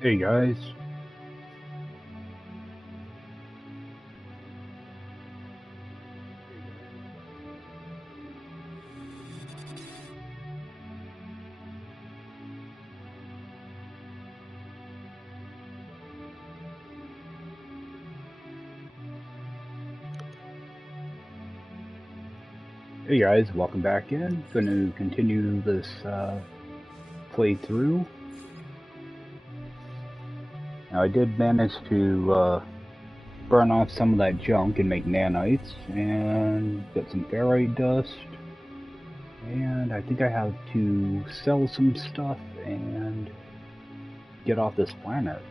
Hey guys, welcome back in. Going to continue this playthrough. Now I did manage to burn off some of that junk and make nanites, and get some ferrite dust. And I think I have to sell some stuff and get off this planet.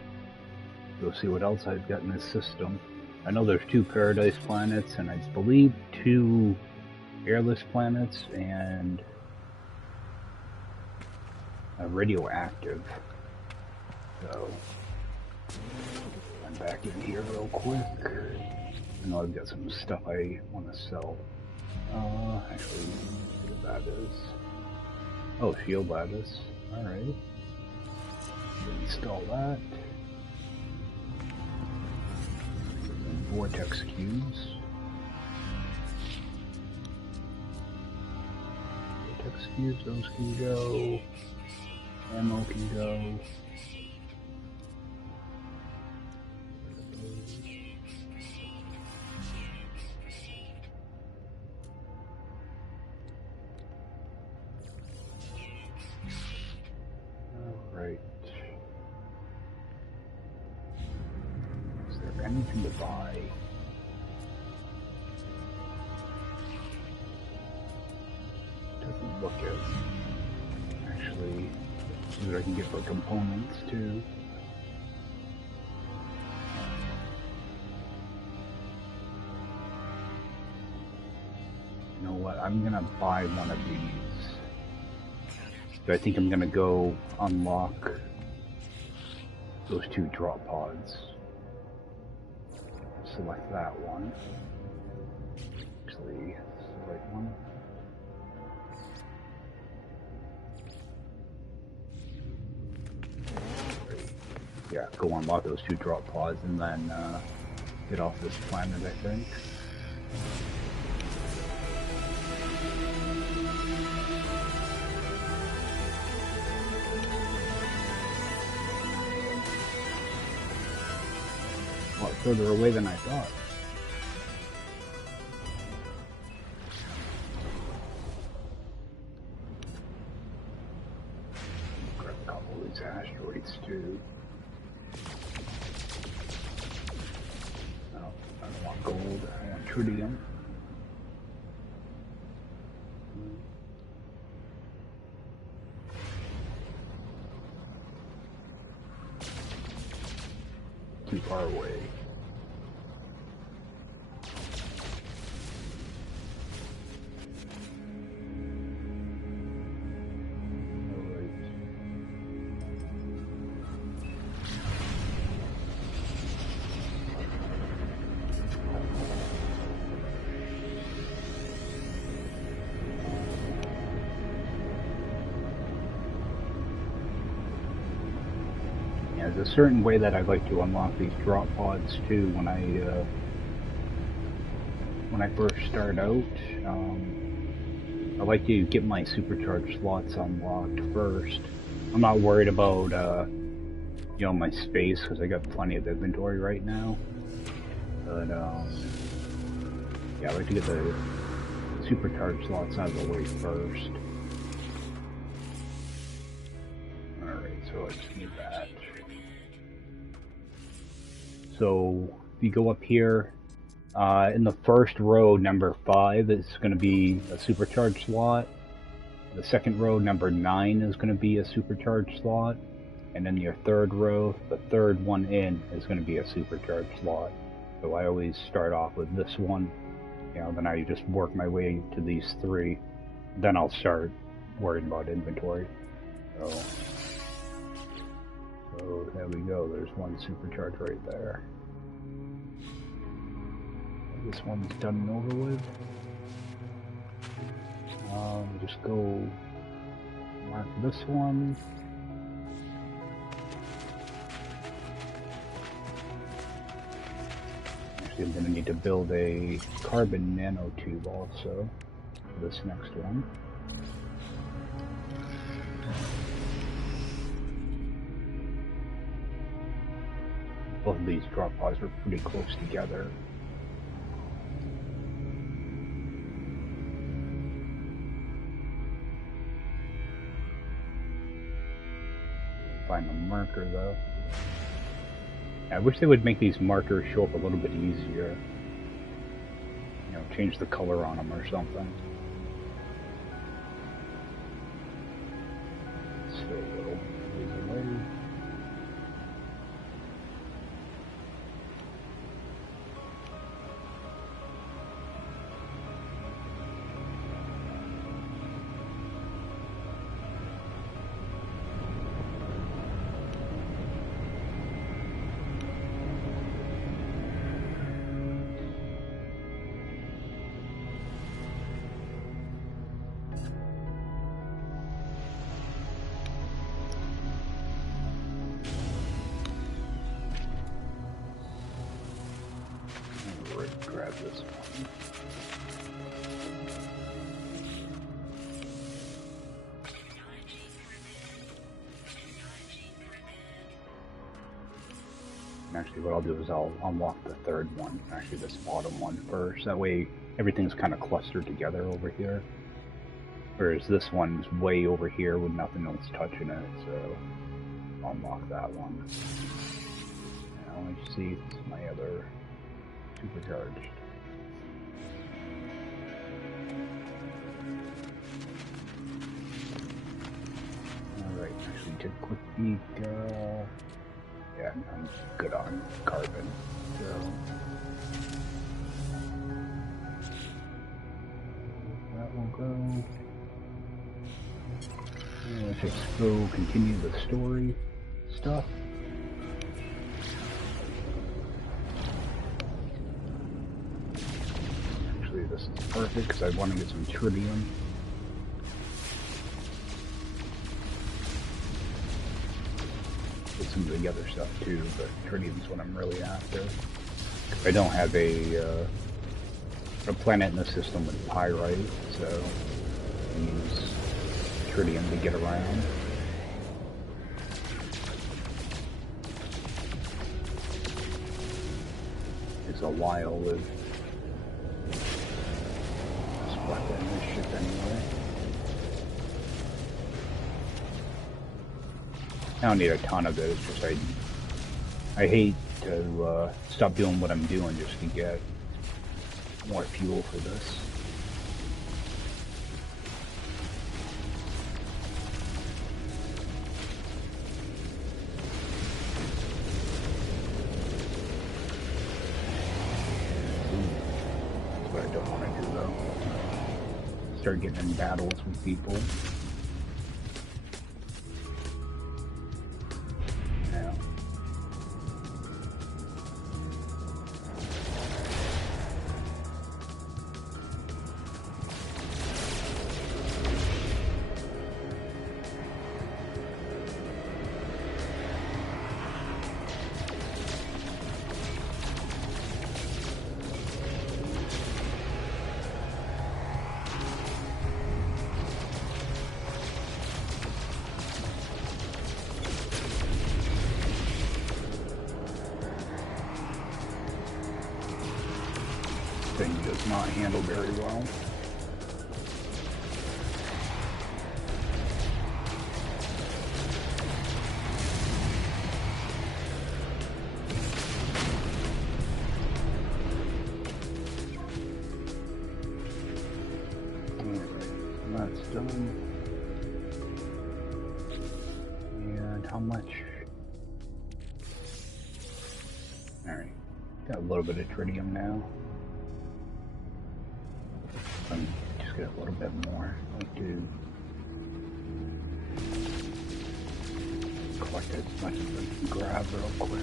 Go see what else I've got in this system. I know there's 2 paradise planets, and I believe 2 airless planets, and a radioactive. So I'm back in here real quick. I know I've got some stuff I want to sell. Actually, let's see what that is. Oh, shield lattice. Alright. Install that. Some vortex cubes. Vortex cubes, those can go. Ammo can go. Alright. Is there anything to buy? Doesn't look it. Actually, see what I can get for components too. You know what? I'm gonna buy one of these. So I think I'm gonna go unlock those 2 drop pods. Select that one. Actually, it's the right one. Yeah, go unlock those 2 drop pods and then get off this planet, I think. A lot further away than I thought. Grab a couple of these asteroids too. No, I don't want gold, I want tritium. Too far away. There's a certain way that I like to unlock these drop pods too when I first start out. I like to get my supercharged slots unlocked first. I'm not worried about you know, my space because I got plenty of inventory right now. But yeah, I like to get the supercharged slots out of the way first. Alright, so I just need that. So if you go up here, in the first row, number 5 is going to be a supercharged slot. The second row, number 9 is going to be a supercharged slot. And then your third row, the third one in, is going to be a supercharged slot. So I always start off with this one, you know, then I just work my way to these 3. Then I'll start worrying about inventory. So there we go, there's one supercharge right there. This one's done and over with. Just go mark this one. Actually, I'm going to need to build a carbon nanotube also for this next one. Both of these drop pods are pretty close together. Find the marker though. I wish they would make these markers show up a little bit easier. You know, change the color on them or something. Still a little ways away. Grab this one. And actually what I'll do is I'll unlock the third one, actually this bottom one first. That way everything's kind of clustered together over here. Whereas this one's way over here with nothing else touching it, so I'll unlock that one. Now let's see if it's my other supercharged. Alright, actually take a quick peek. Yeah, I'm good on carbon. So that will go. And let's just go continue the story stuff. This is perfect because I want to get some tritium. Get some of the other stuff too, but tritium's what I'm really after. I don't have a planet in the system with pyrite, so I use tritium to get around. It's a while with this ship anyway. I don't need a ton of it, it's just I hate to stop doing what I'm doing just to get more fuel for this. That's what I don't want to do though. Start getting in battles with people. Yeah. Thing does not handle very well. Alright, that's done. And how much? Alright, got a little bit of tritium now. Just get a little bit more. Like to collect as much as I can grab real quick.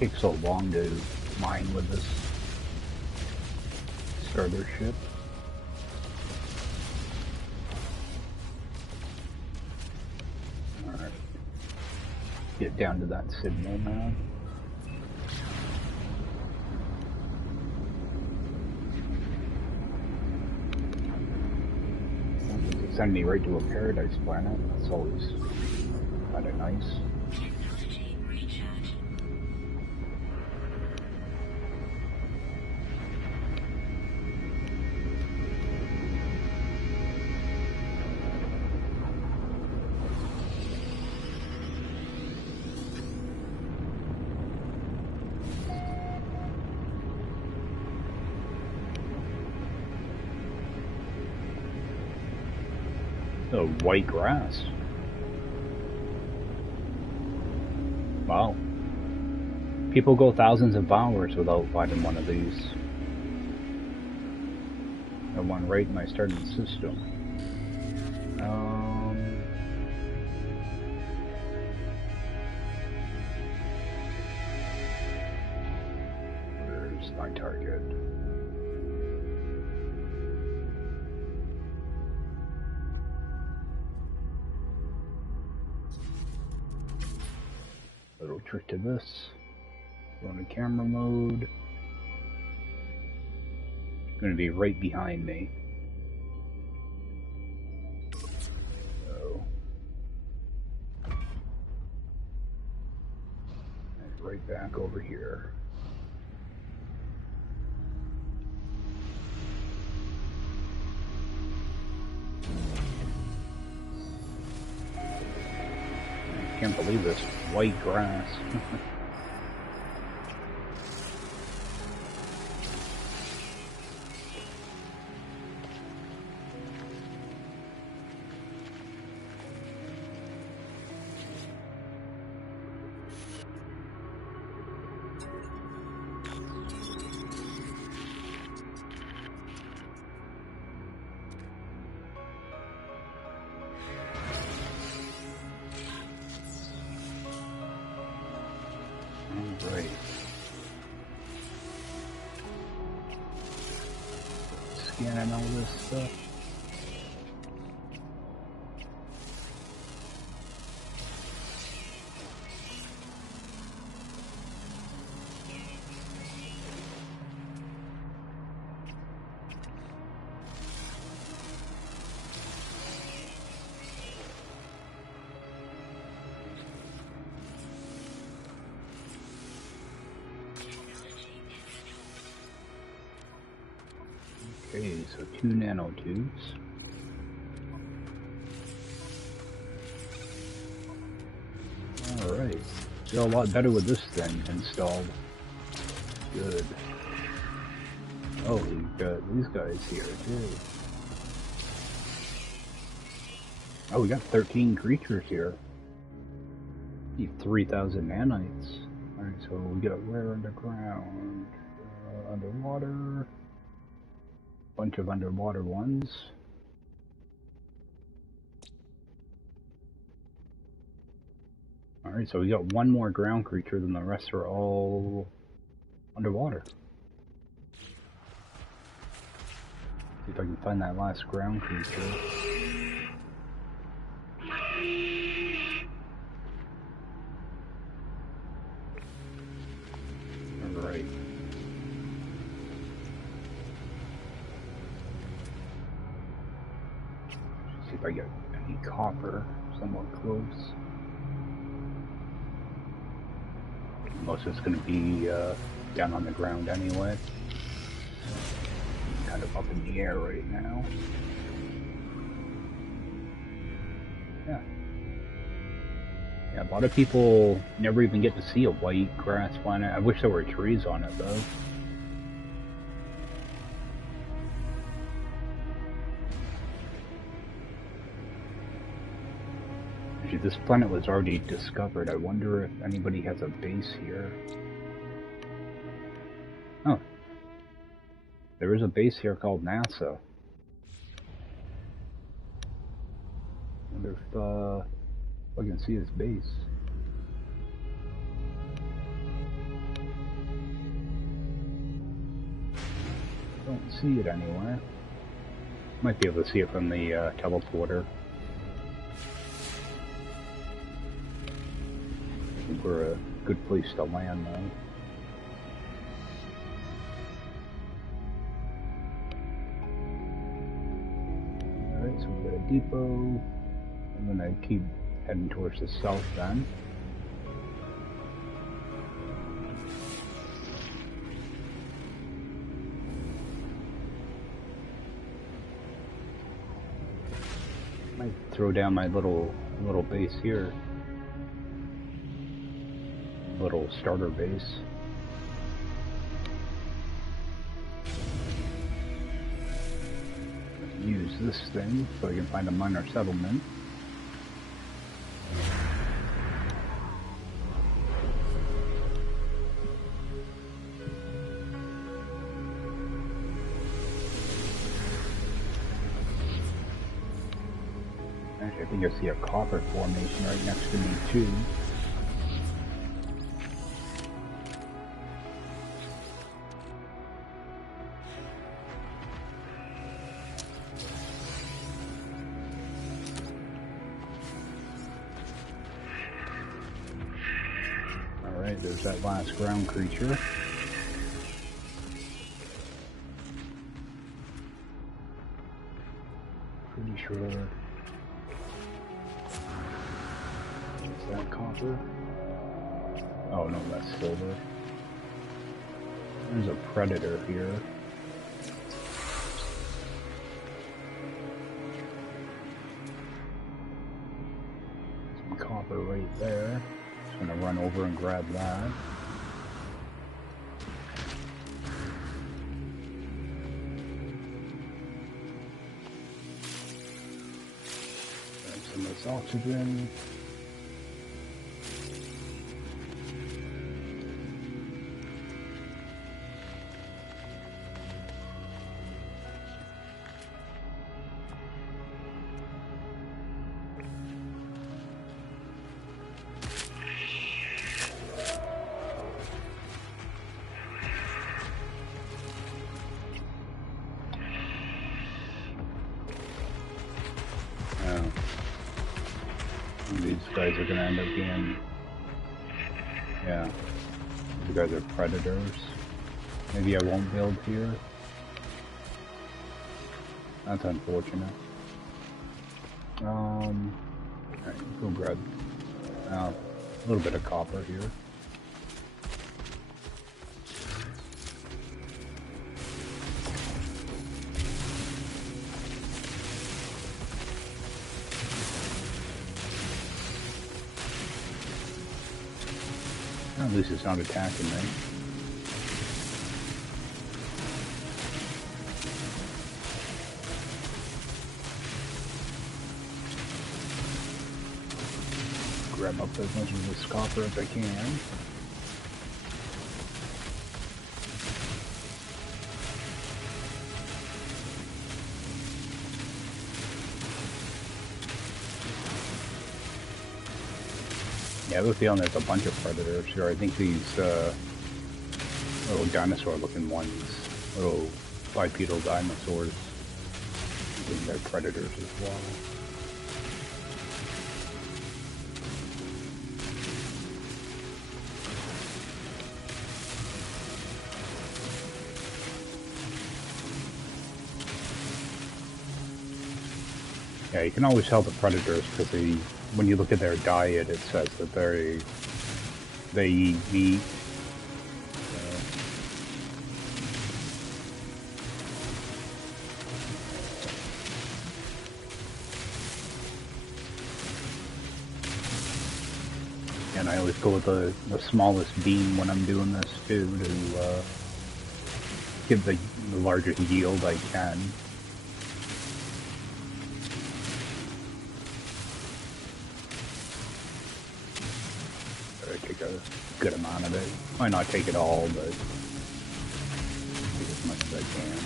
take so long to mine with this starter ship? Alright. Get down to that signal now. Send me right to a paradise planet. That's always kind of nice. The white grass. Wow. People go thousands of hours without finding one of these. The one right in my starting system. Where's my target? Little trick to this. Go into camera mode. It's going to be right behind me. So. And right back over here. I can't believe this white grass. Right. Scanning all this stuff. Okay, so 2 nanotubes. Alright. Feel a lot better with this thing installed. Good. Oh, we've got these guys here too. Oh, we got 13 creatures here. Need 3,000 nanites. Alright, so we got where underground? Underwater. Bunch of underwater ones. Alright, so we got one more ground creature, than the rest are all underwater. See if I can find that last ground creature. Alright. See if I get any copper somewhat close. Most of it's going to be down on the ground anyway. Kind of up in the air right now. Yeah. Yeah, a lot of people never even get to see a white grass planet. I wish there were trees on it though. This planet was already discovered. I wonder if anybody has a base here. Oh. There is a base here called NASA. I wonder if I can see his base. Don't see it anywhere. Might be able to see it from the teleporter. I think we're a good place to land though. Alright, so we've got a depot. I'm gonna keep heading towards the south then. Might throw down my little base here. Little starter base. Use this thing so I can find a minor settlement. Actually, I think I see a copper formation right next to me too. Alright, there's that last ground creature. Pretty sure... Is that copper? Oh no, that's silver. There's a predator here. Some copper right there. Just gonna run over and grab that. Grab some of this oxygen. These guys are gonna end up being, yeah, these guys are predators. Maybe I won't build here. That's unfortunate. Alright, go grab a little bit of copper here. At least it's not attacking me. Grab up as much of this copper as I can. Yeah, I have a feeling there's a bunch of predators here. I think these little dinosaur-looking ones, little bipedal dinosaurs, I think they're predators as well. Yeah, you can always tell the predators because when you look at their diet, it says that they eat meat. And I always go with the smallest beam when I'm doing this too, to give the largest yield I can. Take a good amount of it. Might not take it all, but take as much as I can.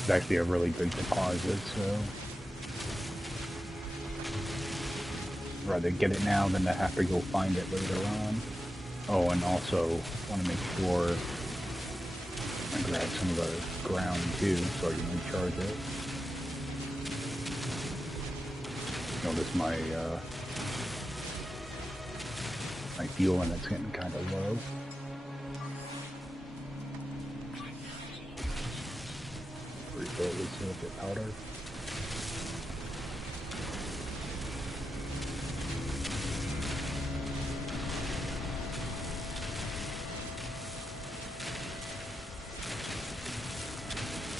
It's actually a really good deposit, so I'd rather get it now than to have to go find it later on. Oh, and also want to make sure I grab some of the ground too, so I can recharge it. Notice my my fuel and it's getting kind of low. Refill this silicate powder.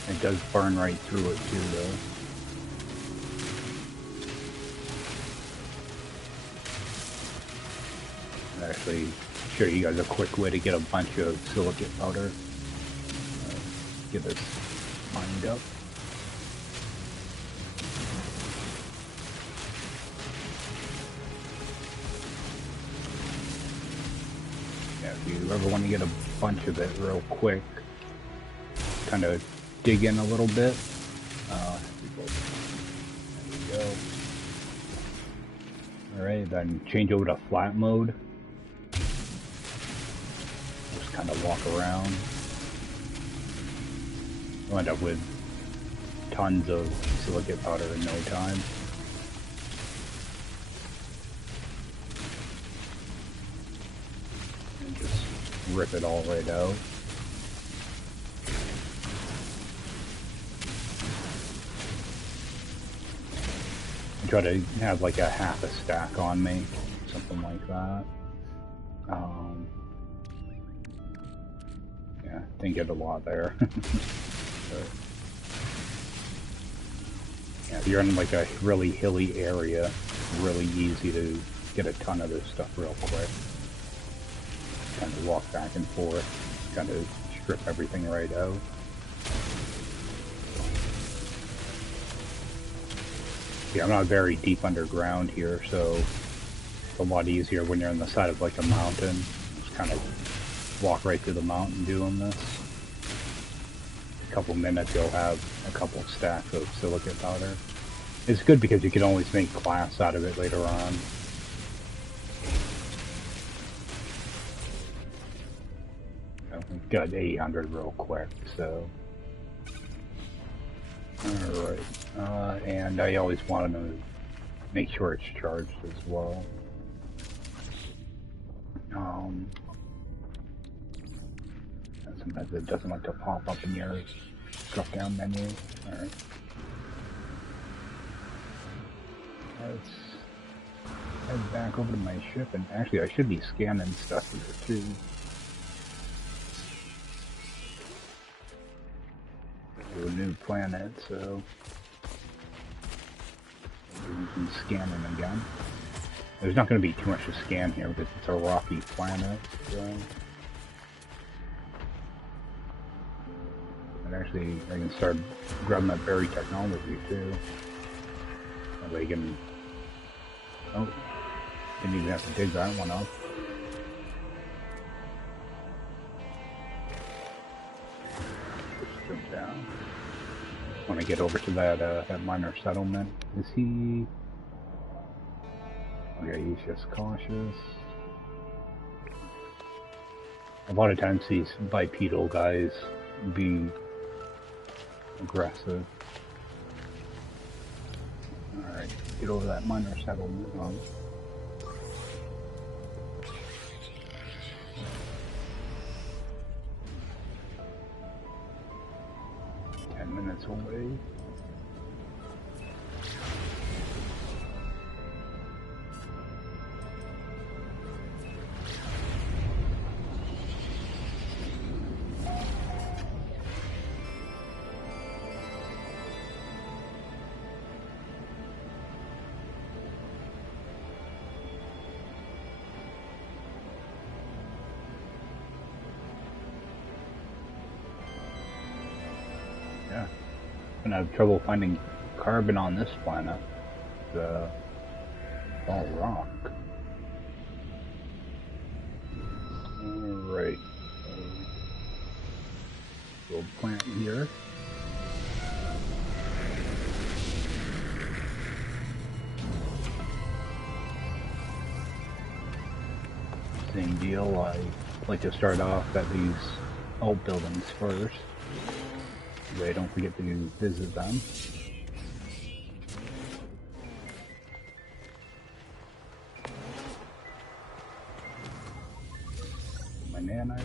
It does burn right through it too, though. I'll actually show you guys a quick way to get a bunch of silicate powder. Get this mined up. Yeah, if you ever want to get a bunch of it real quick, kind of dig in a little bit. There we go. Alright, then change over to flat mode. Just kind of walk around. You'll end up with tons of silicate powder in no time. And just rip it all right out. Try to have like a half a stack on me, something like that. Yeah, didn't get a lot there. But, yeah, if you're in like a really hilly area, really easy to get a ton of this stuff real quick. Kind of walk back and forth, kind of strip everything right out. Yeah, I'm not very deep underground here, so it's a lot easier when you're on the side of like a mountain. Just kind of walk right through the mountain doing this. In a couple minutes you'll have a couple stacks of silicate powder. It's good because you can always make glass out of it later on. Got 800 real quick, so... Alright, and I always want to make sure it's charged as well. Sometimes it doesn't like to pop up in your drop-down menu. Alright. Let's head back over to my ship, and actually I should be scanning stuff here too. To a new planet, so we can scan them again. There's not going to be too much to scan here because it's a rocky planet. So. And actually, I can start grabbing that berry technology too. That way you can. Oh, didn't even have to dig that one up. Just jump down. Want to get over to that that minor settlement. Is he? Okay, he's just cautious. A lot of times these bipedal guys be aggressive. Alright, get over that minor settlement. Oh. Minutes away. Yeah. I'm gonna have trouble finding carbon on this planet. It's all rock. Alright. We'll plant here. Same deal, I like to start off at these old buildings first. That I don't forget to visit them. My nano.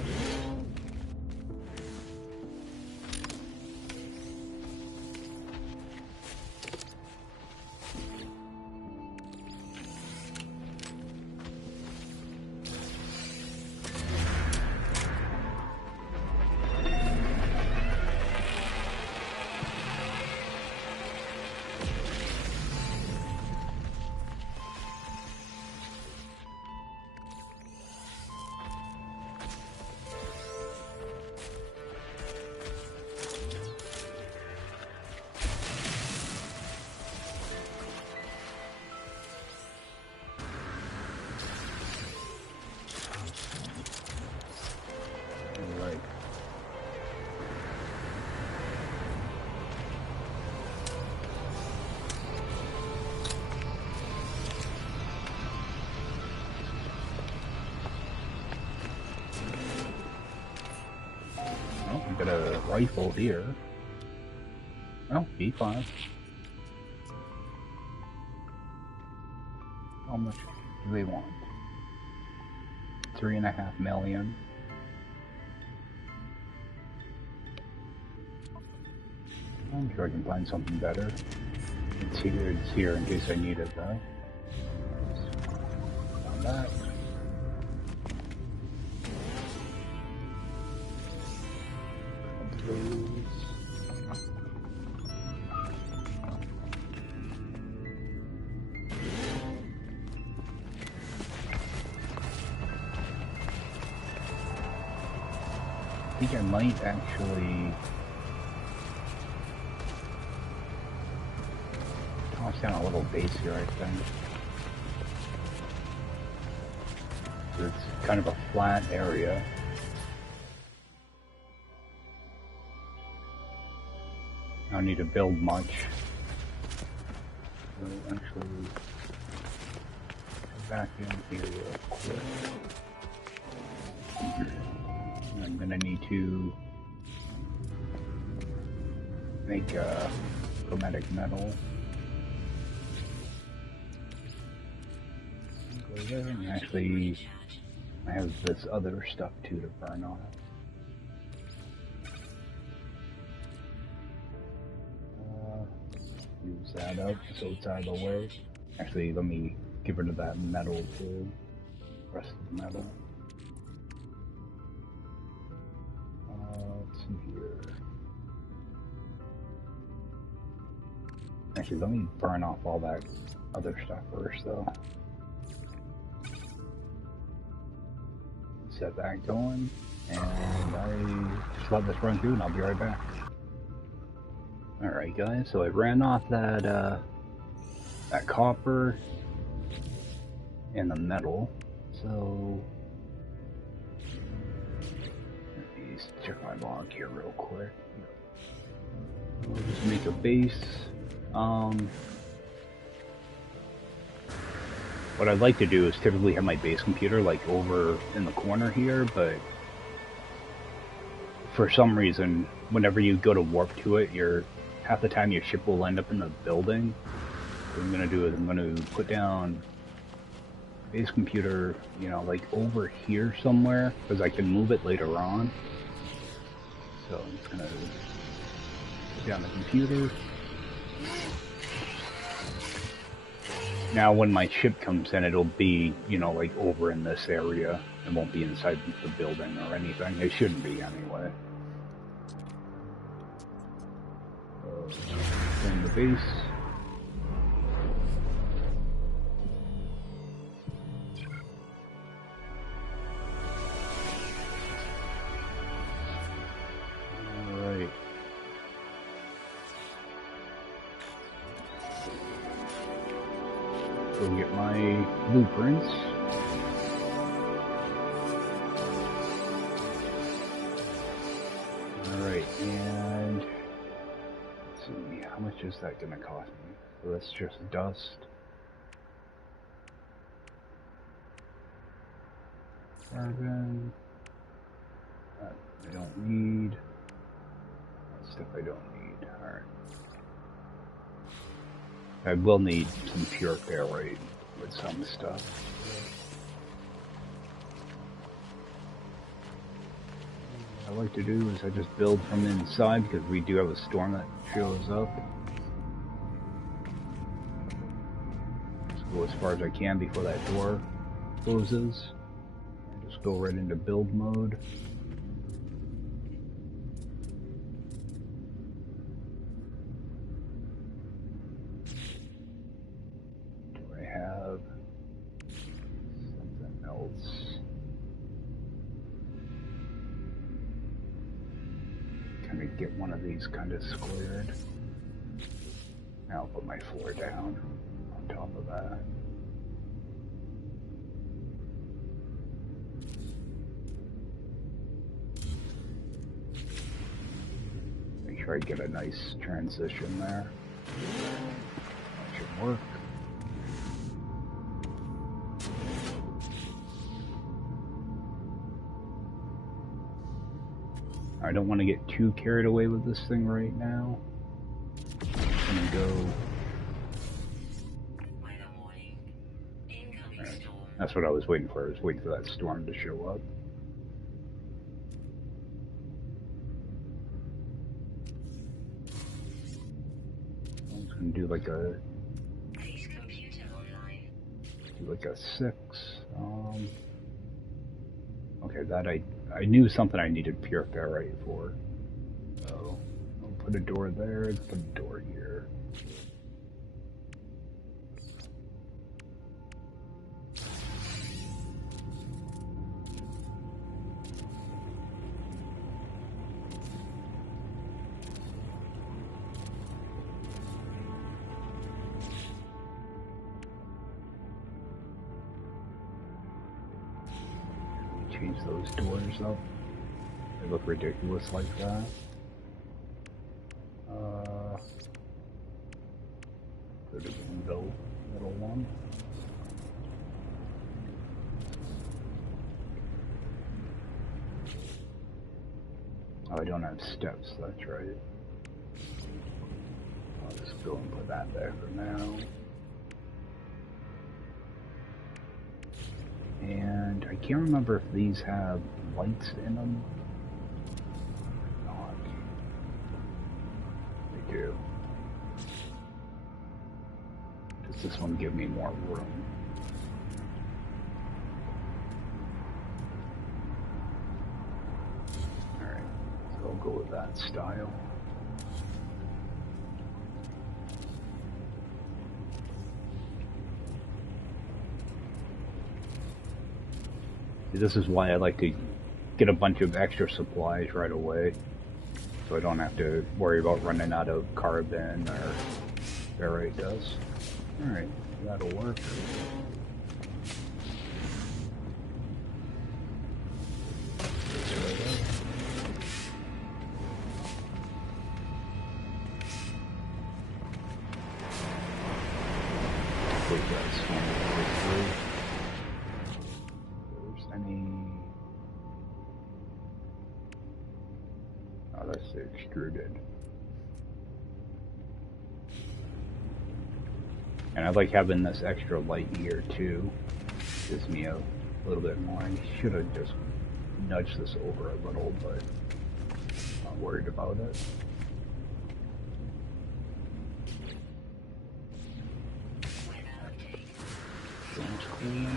Got a rifle here. Oh, B5. How much do they want? 3.5 million. I'm sure I can find something better. It's here in case I need it though. Found that. I think I might actually toss down a little base here, I think. It's kind of a flat area. I don't need to build much. So actually, go back in here real quick. I'm gonna need to make a chromatic metal. Go there, and actually, I have this other stuff too to burn on it. Use that up so it's out of the way. Actually, let me get rid of that metal too. Rest of the metal. Let's see here. Actually, let me burn off all that other stuff first, though. Set that going, and I just let this run through, and I'll be right back. Alright, guys, so I ran off that copper and the metal, so let me check my log here real quick. We'll just make a base. What I'd like to do is typically have my base computer like over in the corner here, but for some reason, whenever you go to warp to it, half the time your ship will end up in the building. What I'm gonna do is I'm gonna put down base computer, you know, like over here somewhere, because I can move it later on. So I'm just gonna put down the computer. Now when my ship comes in, it'll be, you know, like over in this area. It won't be inside the building or anything. It shouldn't be anyway. In the base. Alright. Go get my blueprints. Alright, and let's see, how much is that gonna cost me? So that's just dust. Carbon. I don't need. Stuff I don't need. Alright. I will need some pure ferrite with some stuff. What I like to do is I just build from inside because we do have a storm that shows up. Just go as far as I can before that door closes. And just go right into build mode. Do I have something else? Kind of get one of these kind of squared. Now I'll put my floor down on top of that. Make sure I get a nice transition there. That should work. I don't want to get too carried away with this thing right now. I'm gonna go. Right. That's what I was waiting for. I was waiting for that storm to show up. I'm just gonna do like a. Do like a 6. Okay, that I knew something I needed pure ferrite for. So I'll put a door there and put a door here. Change those doors up. They look ridiculous like that. Go to the middle one. Oh, I don't have steps, that's right. I'll just go and put that there for now. And I can't remember if these have lights in them. Not. They do. Does this one give me more room? Alright, so I'll go with that style. This is why I like to get a bunch of extra supplies right away, so I don't have to worry about running out of carbon or ferrite dust. Alright, that'll work. Wait, that's one, 2, 3. Oh, that's the extruded. And I like having this extra light here too. Gives me a little bit more. I should have just nudged this over a little, but not worried about it. That's cool.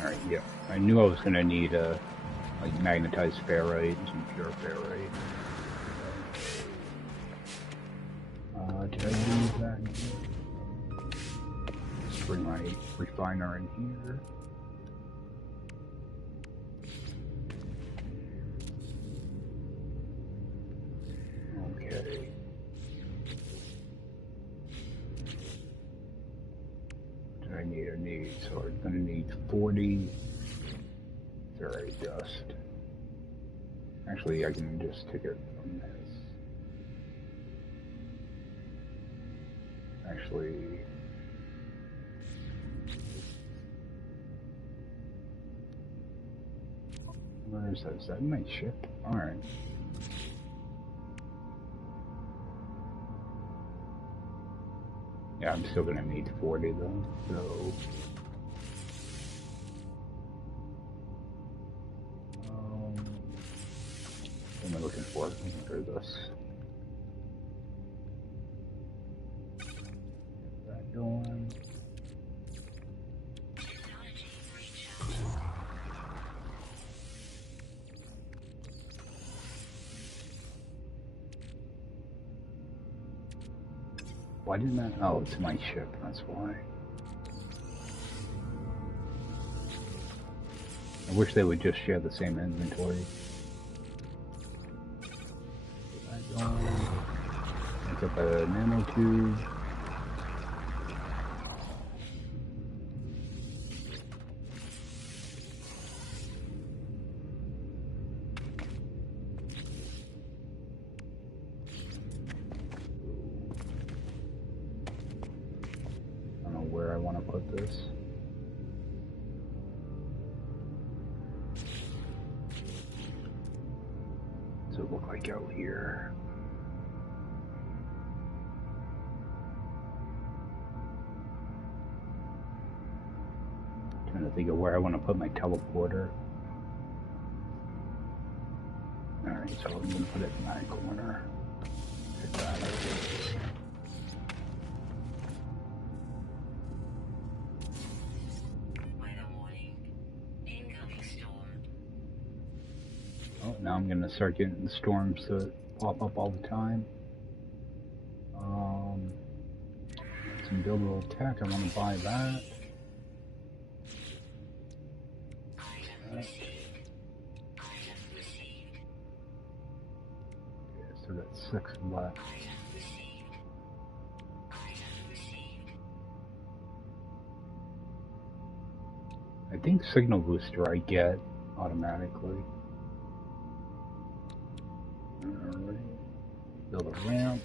Alright, yeah. I knew I was going to need like magnetized ferrite and some pure ferrite. Did I leave that in here? Let's bring my refiner in here. Okay. I need, so we're going to need 40 ferrite dust. Actually, I can just take it from this. Actually, where is that? Is that in my ship? Alright. Yeah, I'm still gonna need 40 though, so... What am I looking for? Looking for this. Get that going. Why didn't that? Oh, it's my ship, that's why. I wish they would just share the same inventory. Pick up a nanotube. I don't know where I want to put this. Does it look like out here? Trying to think of where I want to put my teleporter. Alright, so I'm going to put it in that corner. Get that out. Oh, now I'm going to start getting the storms that pop up all the time. Some buildable tech, I want to buy that. Okay, so that's 6 left. I think signal booster I get automatically. Alright, build a ramp.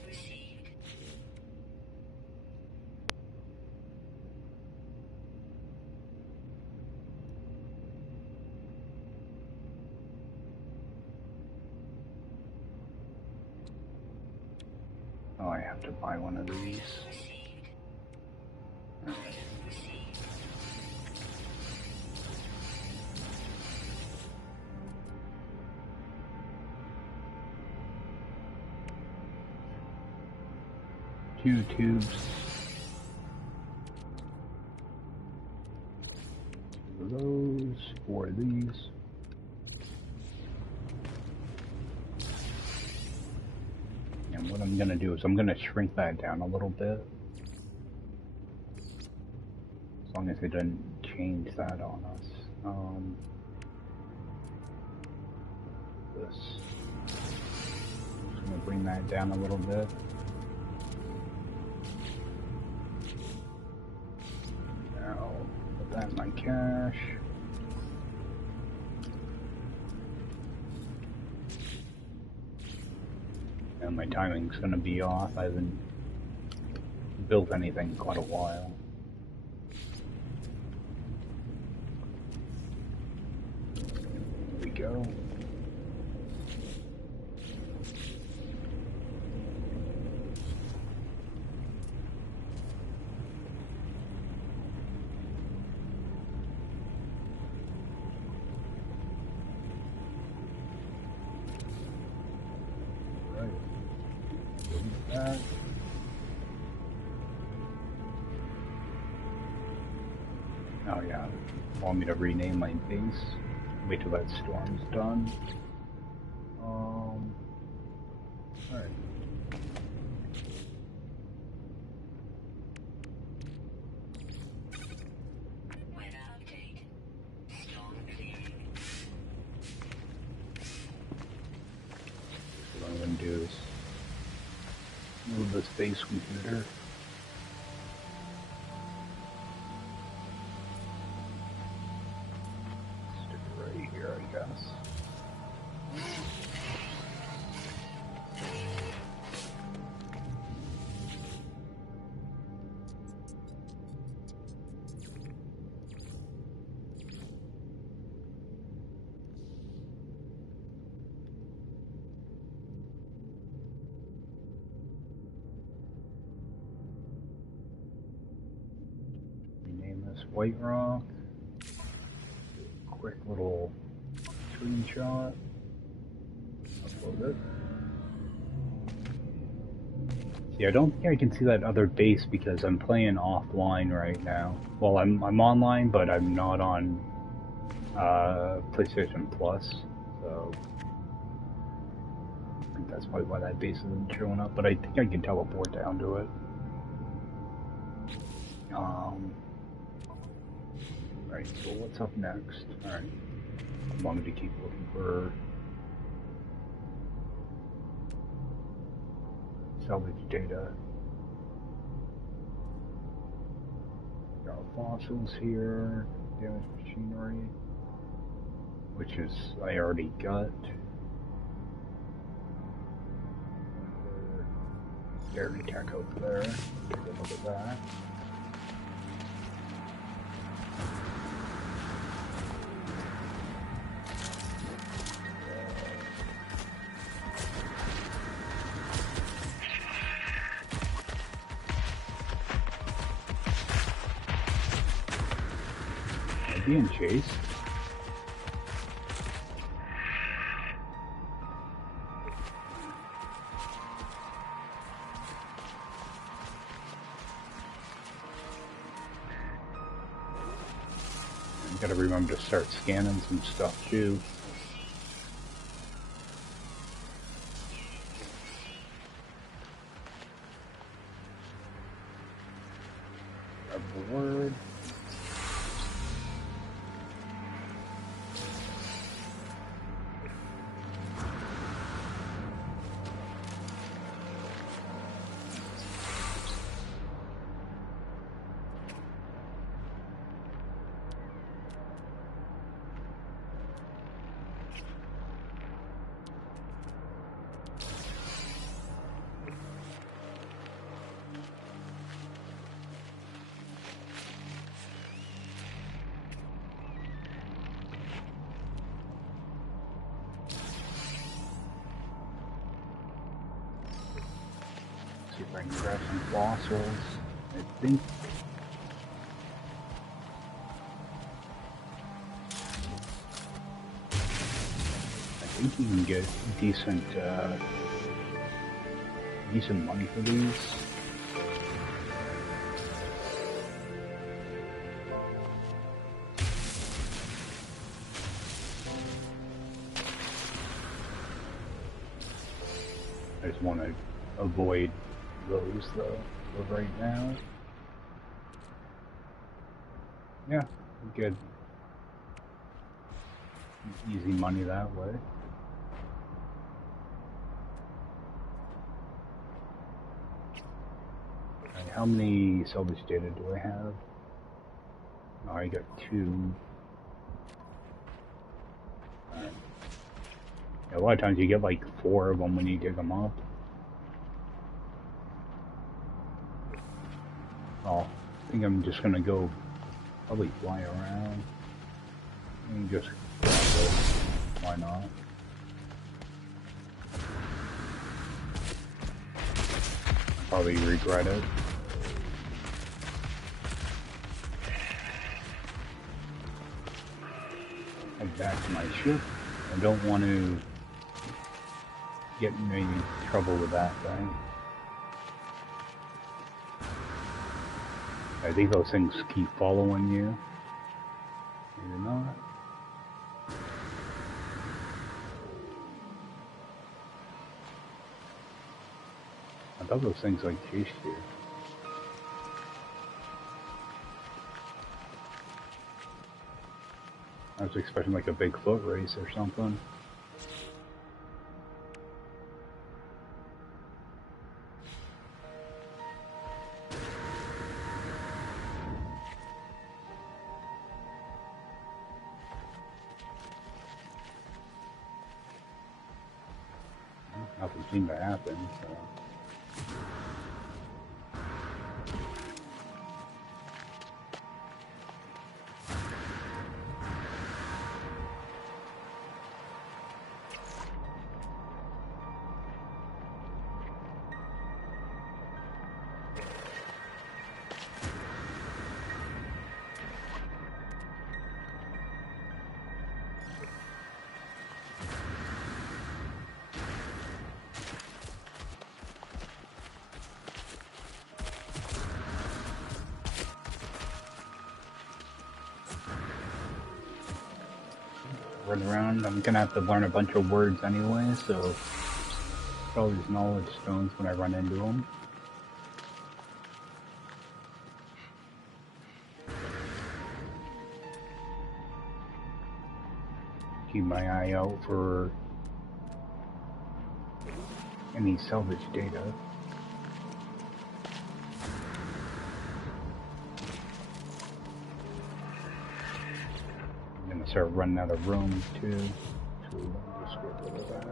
Oh, I have to buy one of these. Alright. Two tubes. Two of those, 4 of these. And what I'm going to do is I'm going to shrink that down a little bit. As long as it doesn't change that on us. This. Just going to bring that down a little bit. Now, put that in my cache. And my timing's going to be off. I haven't built anything in quite a while. There we go. That. Oh yeah, want me to rename my base? Wait till that storm's done. Alright. What I'm gonna do is move this base computer. Stick it right here, I guess. White Rock. Quick little screenshot. Upload it. See, I don't think I can see that other base because I'm playing offline right now. Well, I'm online, but I'm not on PlayStation Plus, so I think that's probably why that base isn't showing up. But I think I can teleport down to it. Alright, so what's up next? Alright. I wanted to keep looking for salvage data. Got fossils here, damaged machinery, which is I already got. Dairy tech out there. Take a look at that. Being chased. You gotta remember to start scanning some stuff too. Grab the word. See if I can grab some fossils. I think you can get decent money for these. I just want to avoid those though for right now. Yeah, good. Easy money that way. Okay, how many salvage data do I have? Oh, I got 2. Alright. Yeah, a lot of times you get like 4 of them when you dig them up. Oh, I think I'm just gonna go probably fly around and just grab it. Why not? Probably regret it. Head back to my ship. I don't want to get in any trouble with that thing. I think those things keep following you. Maybe not. I thought those things like chased you. I was expecting like a big foot race or something. Nothing seemed to happen, so. run around. I'm gonna have to learn a bunch of words anyway, so all these knowledge stones when I run into them. Keep my eye out for any salvage data. I'm gonna start running out of room too, so just get rid of that.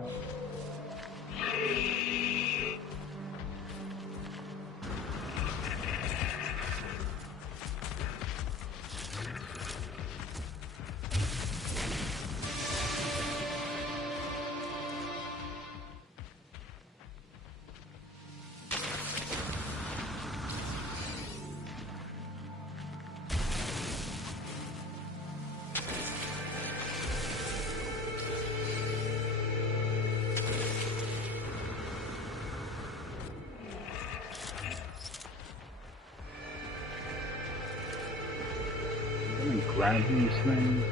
Grab these things. I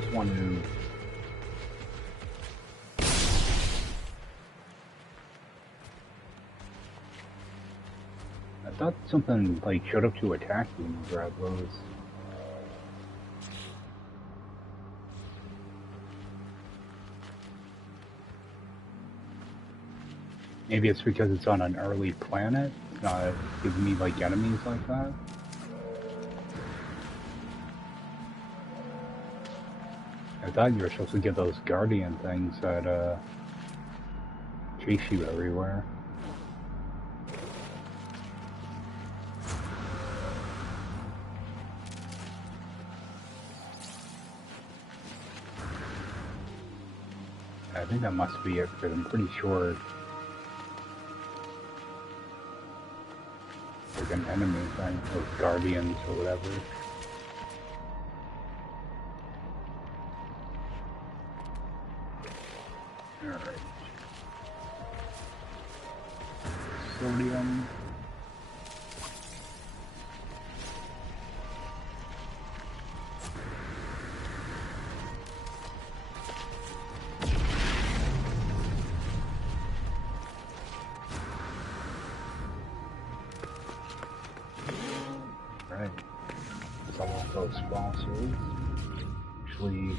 just want to. I thought something like showed up to attack me and grab those. Maybe it's because it's on an early planet. It's not giving me like enemies like that. I thought you were supposed to get those guardian things that chase you everywhere. I think that must be it, because I'm pretty sure it's like an enemy thing, or guardians or whatever. Alright. Sodium. Right. Some of those fossils. Actually,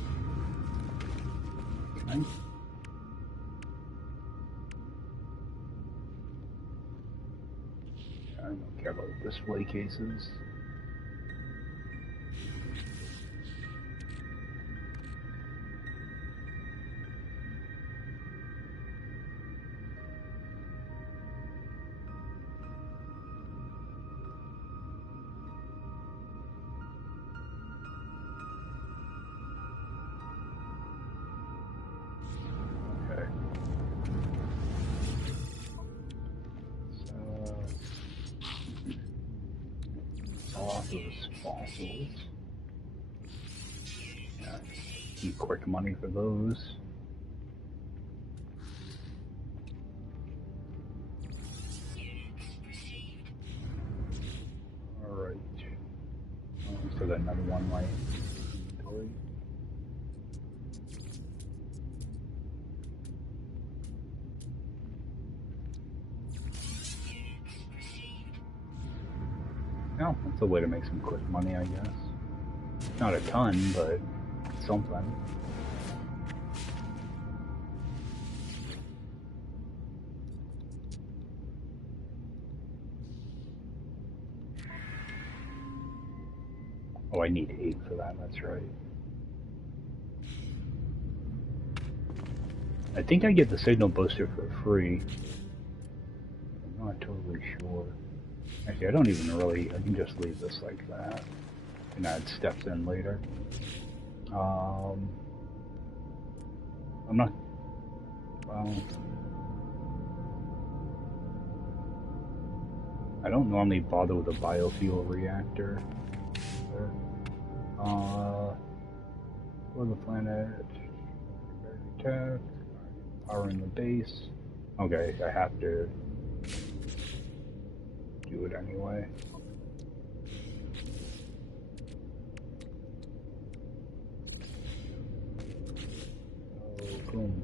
nice. I don't care about display cases. Those fossils. Yeah, need quick money for those. Alright. So got another one right inventory. Oh, that's a way to make some quick money, I guess. Not a ton, but something. Oh, I need 8 for that, that's right. I think I get the signal booster for free. I'm not totally sure. Actually, I don't even really, I can just leave this like that and add steps in later. I'm not, well, I don't normally bother with a biofuel reactor. For the planet, attack, powering the base. Okay, I have to do it anyway.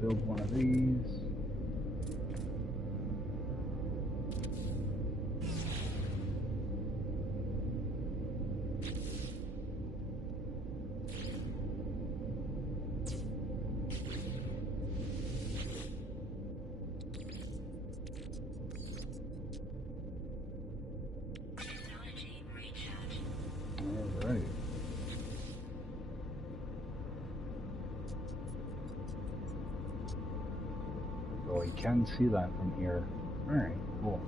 build one of these. Alright. So you can see that from here. Alright, cool.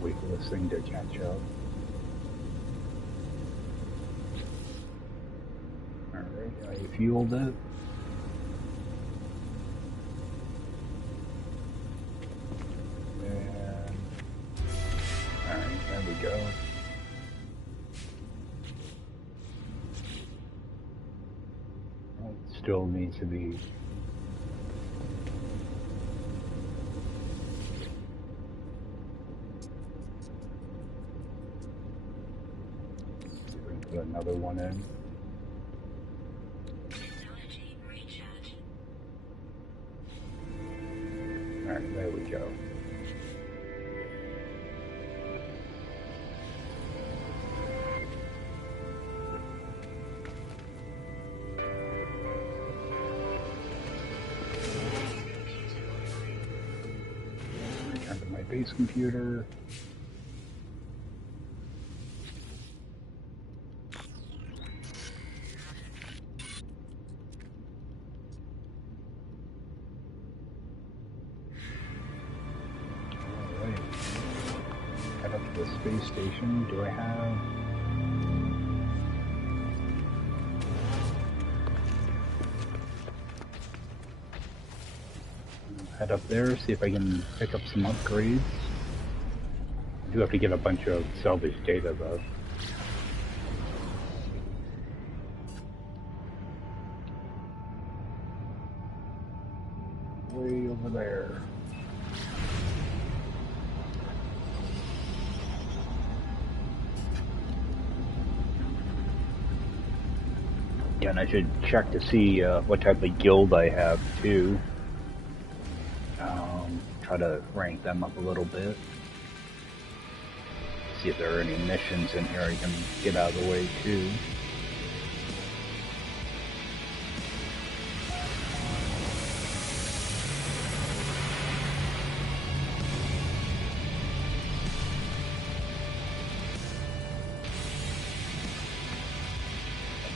Wait for this thing to catch up. Alright, I fueled it. And alright, there we go. It still needs to be put another one in. Alright, there we go. Return to my base computer. The space station. Do I have... Head up there, see if I can pick up some upgrades. I do have to get a bunch of salvage data though. Way over there. And I should check to see what type of guild I have too. Try to rank them up a little bit. See if there are any missions in here I can get out of the way too.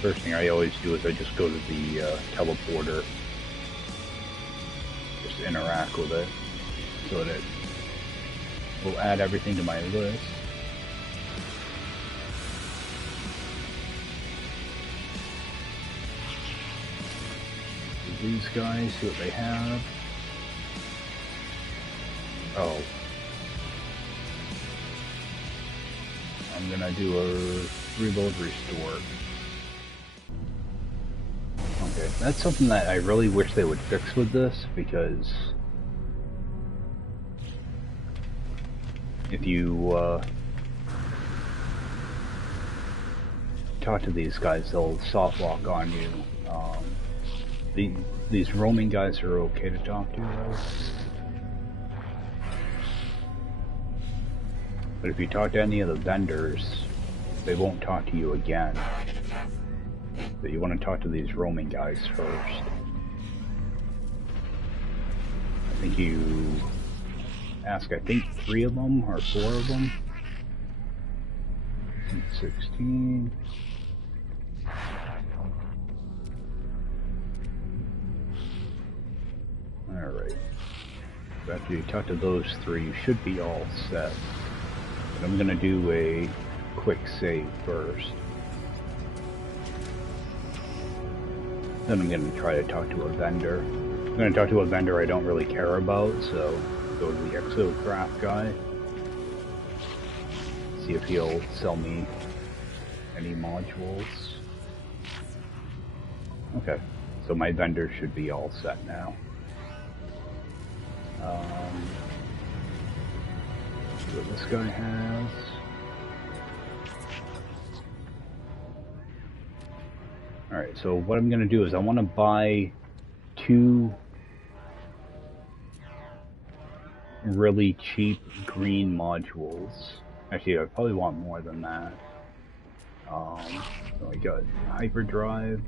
First thing I always do is I just go to the teleporter, just interact with it, so that it will add everything to my list. These guys, see what they have. Oh. I'm gonna do a reload restore. Okay, that's something that I really wish they would fix with this, because if you talk to these guys, they'll soft lock on you. These roaming guys are okay to talk to, though. But if you talk to any of the vendors, they won't talk to you again. So you want to talk to these roaming guys first. I think you ask, 3 of them or 4 of them. 16. Alright. So after you talk to those 3, you should be all set. But I'm gonna do a quick save first. Then I'm going to try to talk to a vendor. I'm going to talk to a vendor I don't really care about, so go to the exocraft guy. See if he'll sell me any modules. Okay, so my vendor should be all set now. See what this guy has. Alright, so what I'm gonna do is I want to buy 2 really cheap green modules. Actually, I probably want more than that. So I got hyperdrive,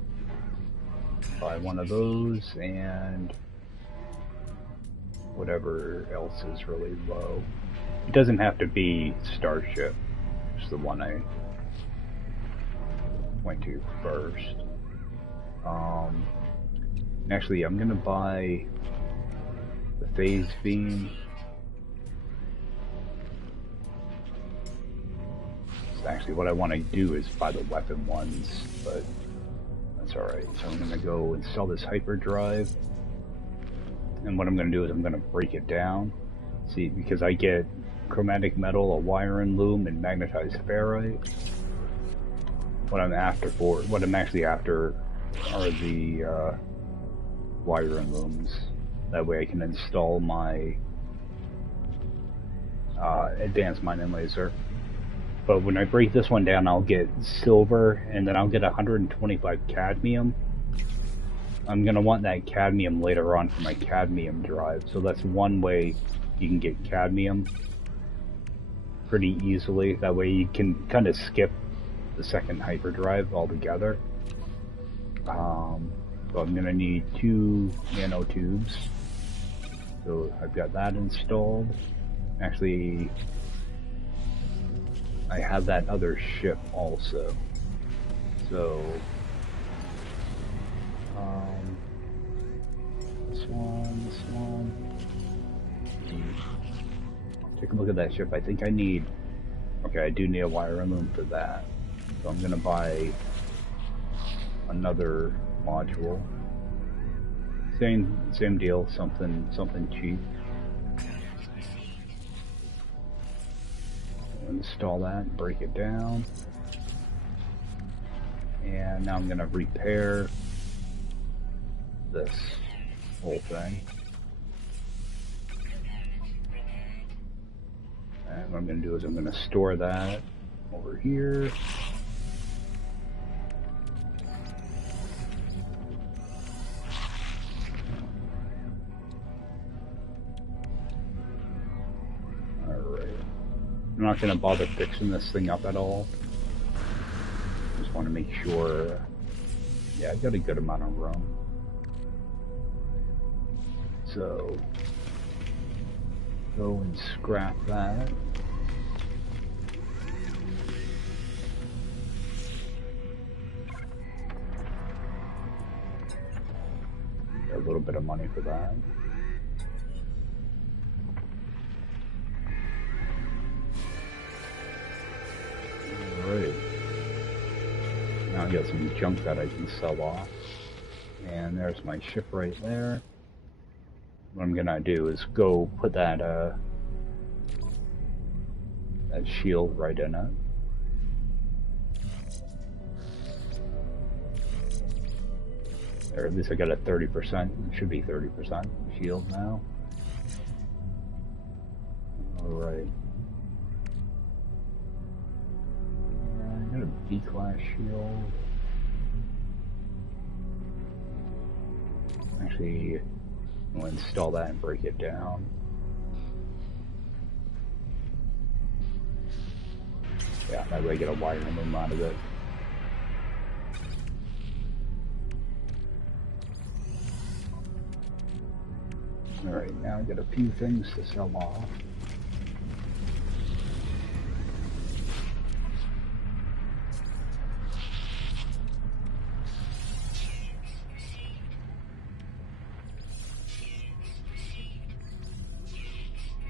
buy one of those, and whatever else is really low. It doesn't have to be Starship, it's the one I went to first. Actually, I'm gonna buy the phase beam. So actually, what I want to do is buy the weapon ones, but that's alright. So I'm gonna go install this hyperdrive, and what I'm gonna do is I'm gonna break it down. See, because I get chromatic metal, a wire and loom, and magnetized ferrite. What I'm actually after are the wire and looms. That way I can install my advanced mining laser. But when I break this one down, I'll get silver, and then I'll get 125 cadmium. I'm going to want that cadmium later on for my cadmium drive, so that's one way you can get cadmium pretty easily. That way you can kind of skip the second hyperdrive altogether. So I'm going to need 2 nanotubes. So I've got that installed. Actually, I have that other ship also. So, this one. Take a look at that ship. I think I need, okay, I do need a wire and loom for that. So I'm gonna buy another module. Same deal, something cheap. Install that, break it down, and now I'm going to repair this whole thing. And what I'm going to do is I'm going to store that over here. I'm not going to bother fixing this thing up at all. Just want to make sure, yeah, I've got a good amount of room. So, go and scrap that. Got a little bit of money for that. Alright. Now I got some junk that I can sell off. And there's my ship right there. What I'm gonna do is go put that that shield right in it. Or at least I got a 30%, it should be 30% shield now. Alright. I got a B-class shield. Actually, I'll install that and break it down. Yeah, that way I get a wire loom out of it. Alright, now I got a few things to sell off.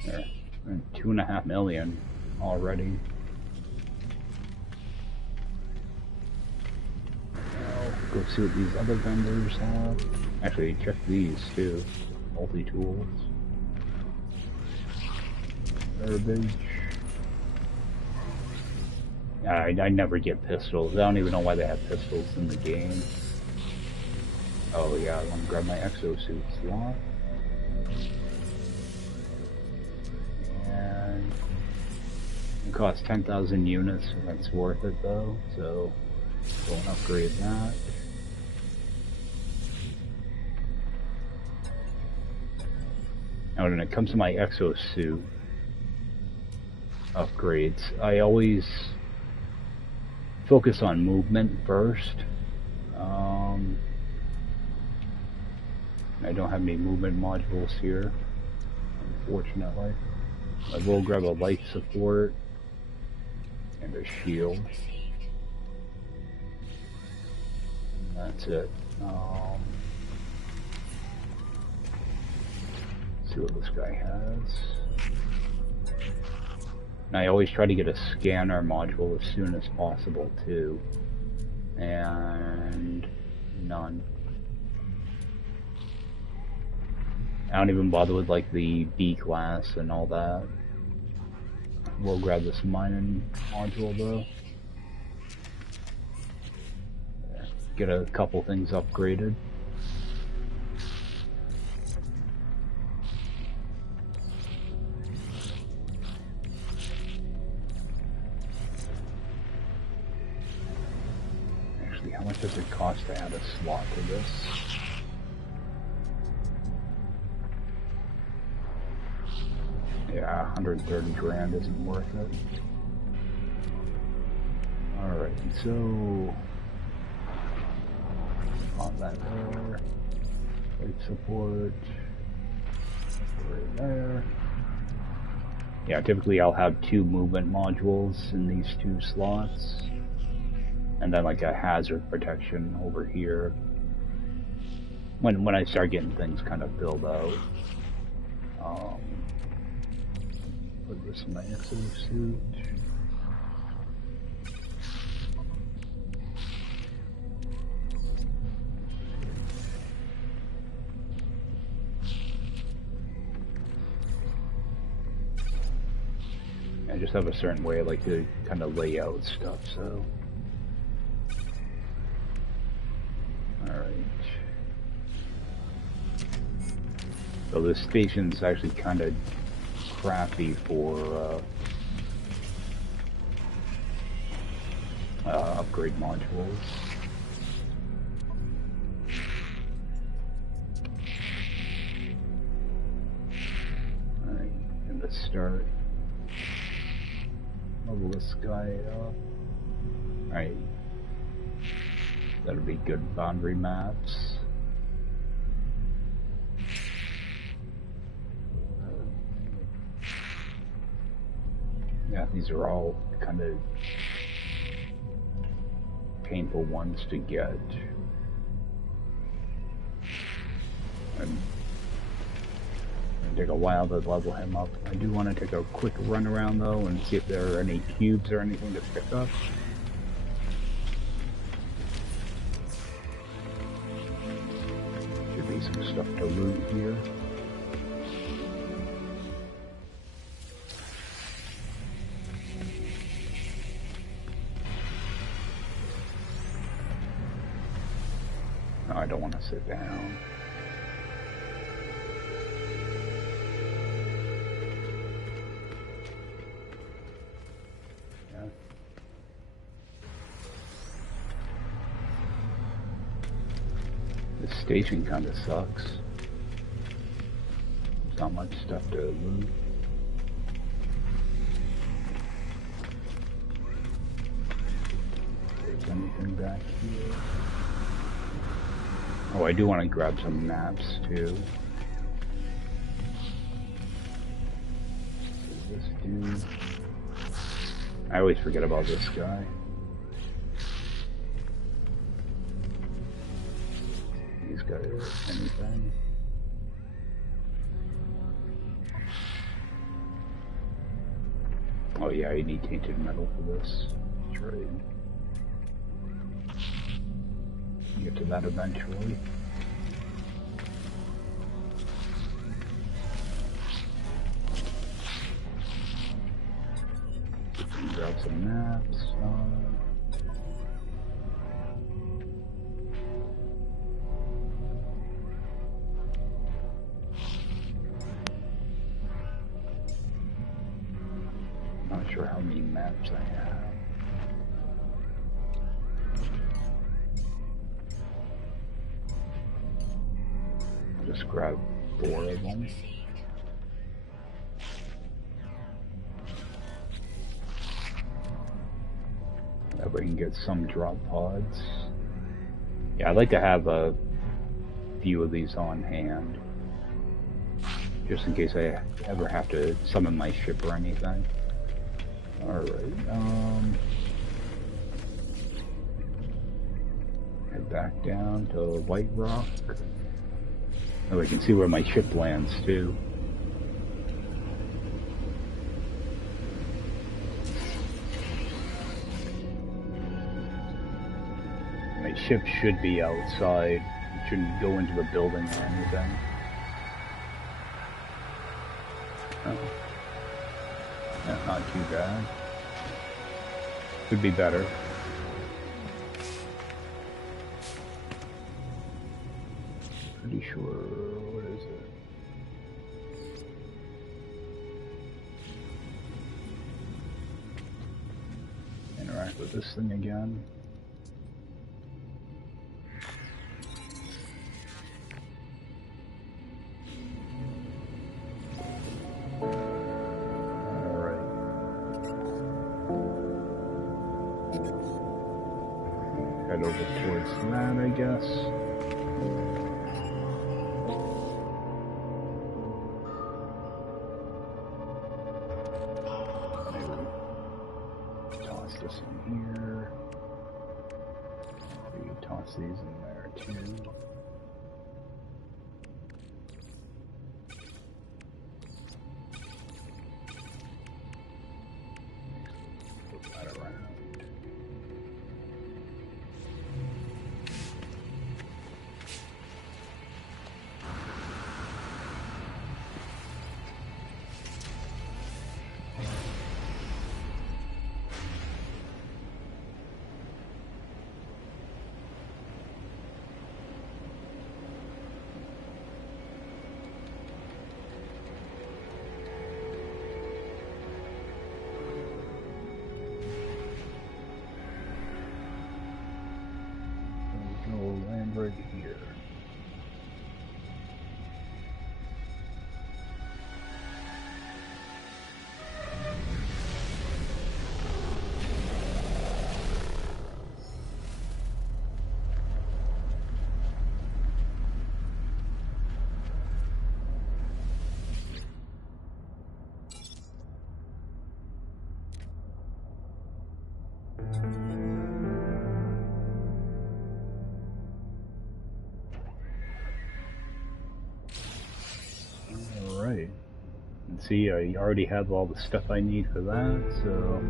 There, 2.5 million already. Now, go see what these other vendors have. Actually, check these too. Multi-tools. Garbage. I never get pistols. I don't even know why they have pistols in the game. Oh yeah, I want to grab my exosuit slot. And it costs 10,000 units, and that's worth it though, so go and upgrade that. Now when it comes to my exosuit upgrades, I always focus on movement first. I don't have any movement modules here, unfortunately. I will grab a life support and a shield. And that's it. See what this guy has. And I always try to get a scanner module as soon as possible too. And none. I don't even bother with like the B class and all that. We'll grab this mining module though. Get a couple things upgraded. Actually, how much does it cost to add a slot to this? Yeah, 130 grand isn't worth it. Alright, so on that there, light support, right there. Yeah, typically I'll have 2 movement modules in these 2 slots, and then like a hazard protection over here when I start getting things kind of filled out. Put this in my exosuit. I just have a certain way I like to kind of lay out stuff, so. Alright. So this station's actually kind of crappy for upgrade modules. Alright, and let's start. Level this guy up. Alright. That'll be good boundary maps. Yeah, these are all kind of painful ones to get. And it'll take a while to level him up. I do want to take a quick run around though and see if there are any cubes or anything to pick up. Should be some stuff to loot here. No, I don't want to sit down. This station kind of sucks. There's not much stuff to loot. If there's anything back here. Oh, I do want to grab some maps too. This dude. I always forget about this guy. These guys, anything. Oh yeah, you need tainted metal for this. That's right. Get to that eventually. Grab some maps. Not sure how many maps I have. Just grab 4 of them. That way we can get some drop pods. Yeah, I'd like to have a few of these on hand, just in case I ever have to summon my ship or anything. Alright, head back down to White Rock. Oh, I can see where my ship lands too. My ship should be outside. It shouldn't go into the building or anything. Oh. That's not too bad. Could be better. Pretty sure, what is it? Interact with this thing again. Head over towards that, I guess. Maybe toss this in here. Maybe toss these in there too. Flip that around. Land right here. Alright. And see, I already have all the stuff I need for that, so...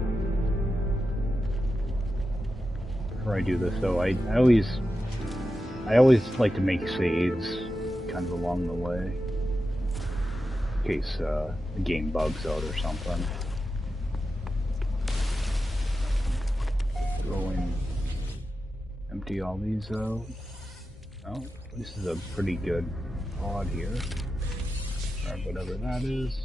Before I do this though, I always like to make saves kind of along the way. In case the game bugs out or something. Throw in... Empty all these out. Oh, this is a pretty good pod here. Grab whatever that is.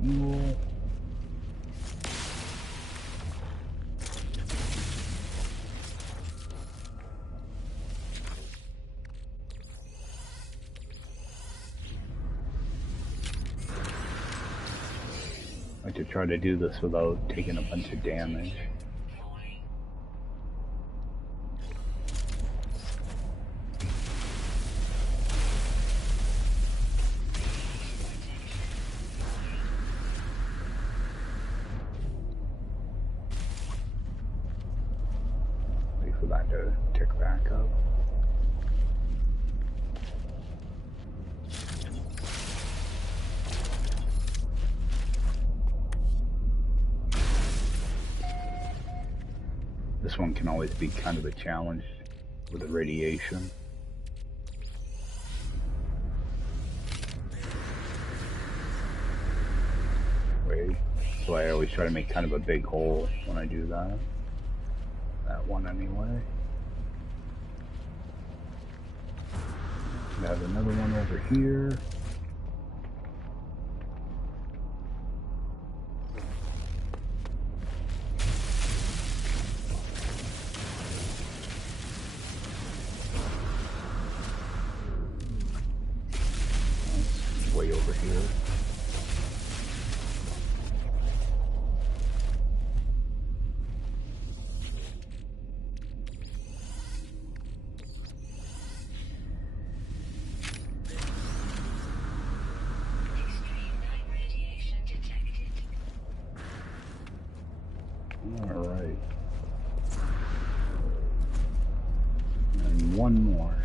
Fuel. I like to try to do this without taking a bunch of damage. Wait for that to tick back up. This one can always be kind of a challenge with the radiation. Wait, so I always try to make kind of a big hole when I do that. That one anyway. Have another one over here. here. Alright. And one more.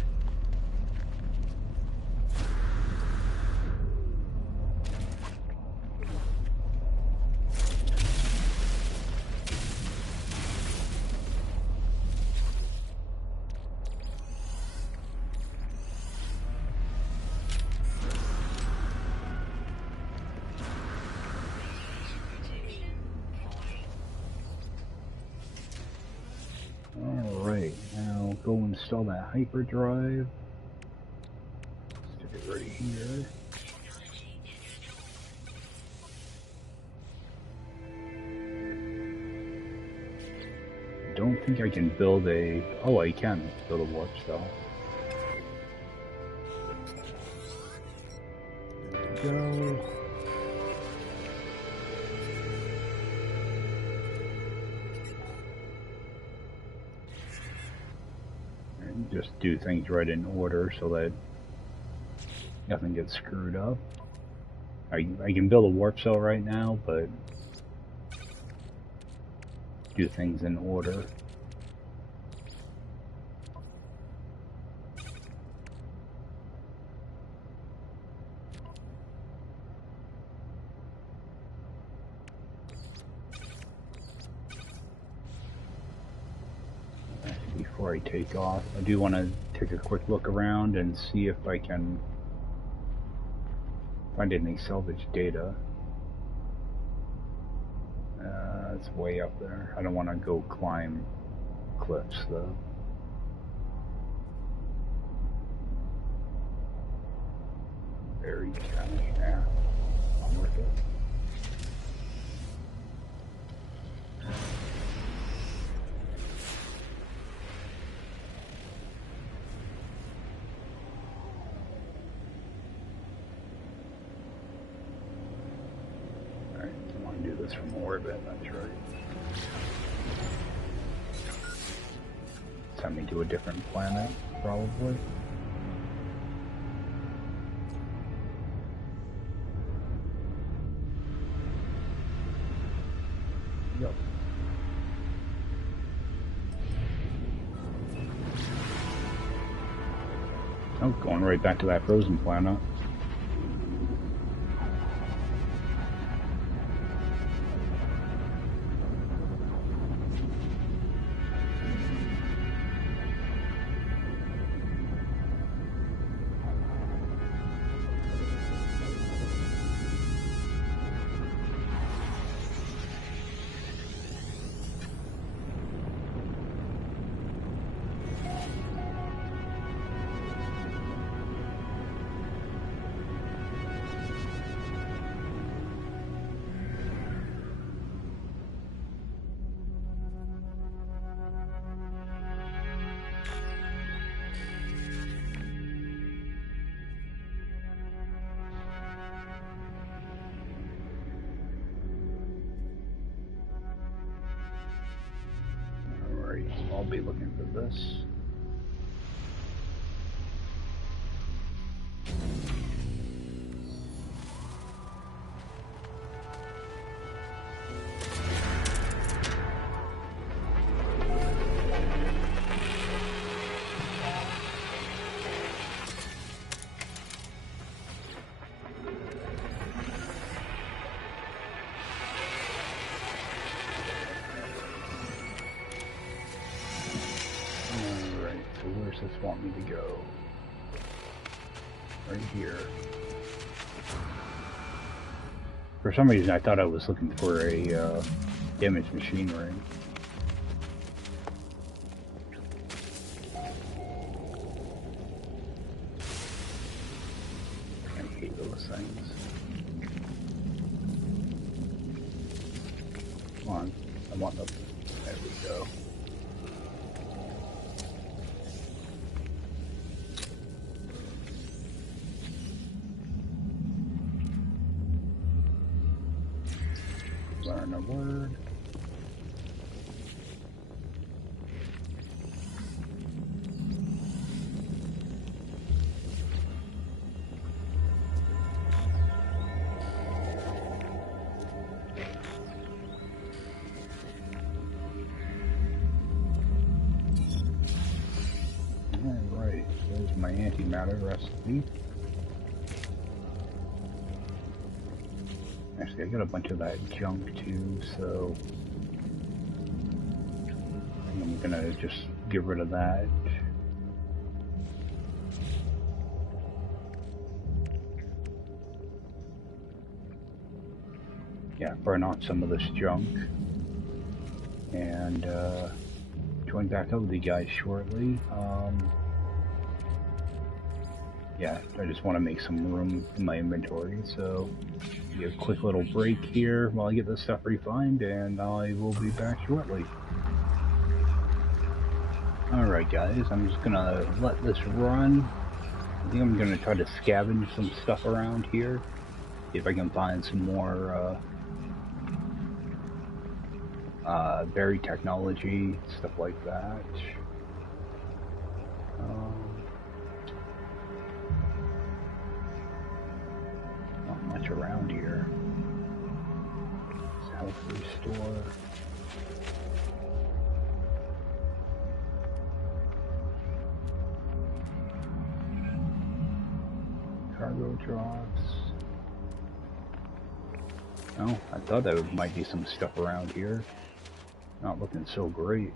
Alright, now go install that hyperdrive. Stick it right here. I don't think I can build a... Oh, I can build a warp cell. There we go. Just do things right in order so that nothing gets screwed up. I can build a warp cell right now, but do things in order. Before I take off, I do want to take a quick look around and see if I can find any salvage data. It's way up there. I don't want to go climb cliffs though. Very challenging. Yeah, not worth it. From orbit, that's right. Send me to a different planet, probably. Yep. Oh, going right back to that frozen planet. I'll be looking for this. Where's this want me to go? Right here. For some reason I thought I was looking for a damaged machinery. I hate those things. Come on, I want the... There we go. learn a word. Alright, there's my antimatter recipe. Actually, I got a bunch of that junk too, so I'm gonna just get rid of that. Yeah, burn off some of this junk. And join back up with you guys shortly. Yeah, I just want to make some room in my inventory, so a quick little break here while I get this stuff refined, and I will be back shortly. Alright guys, I'm just gonna let this run. I think I'm gonna try to scavenge some stuff around here, see if I can find some more berry technology, stuff like that. Not much around here. Health restore. Cargo drops. Oh, I thought there might be some stuff around here. Not looking so great.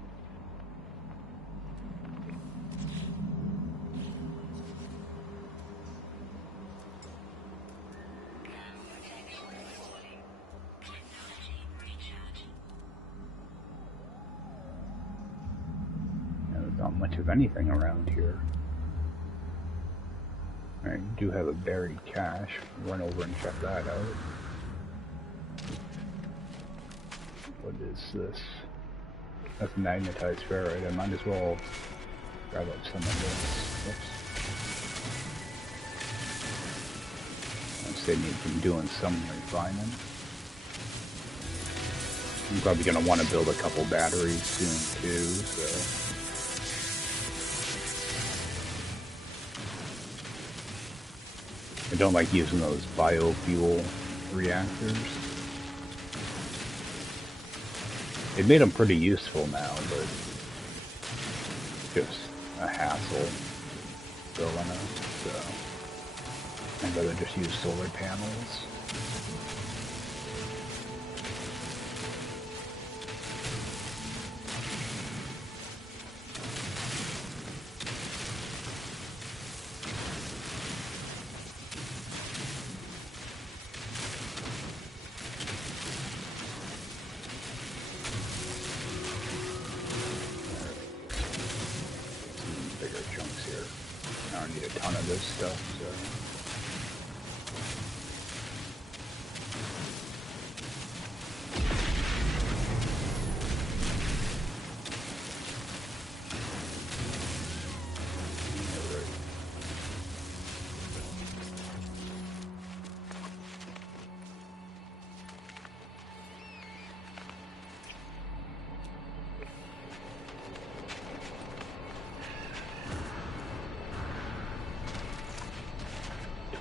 There's not much of anything around here. I do have a buried cache. Run over and check that out. What is this? That's magnetized ferrite. I might as well grab up some of this. Whoops. Once they need from doing some refining. I'm probably going to want to build a couple batteries soon too, so. I don't like using those biofuel reactors. It made them pretty useful now, but just a hassle building them, so I'd rather just use solar panels.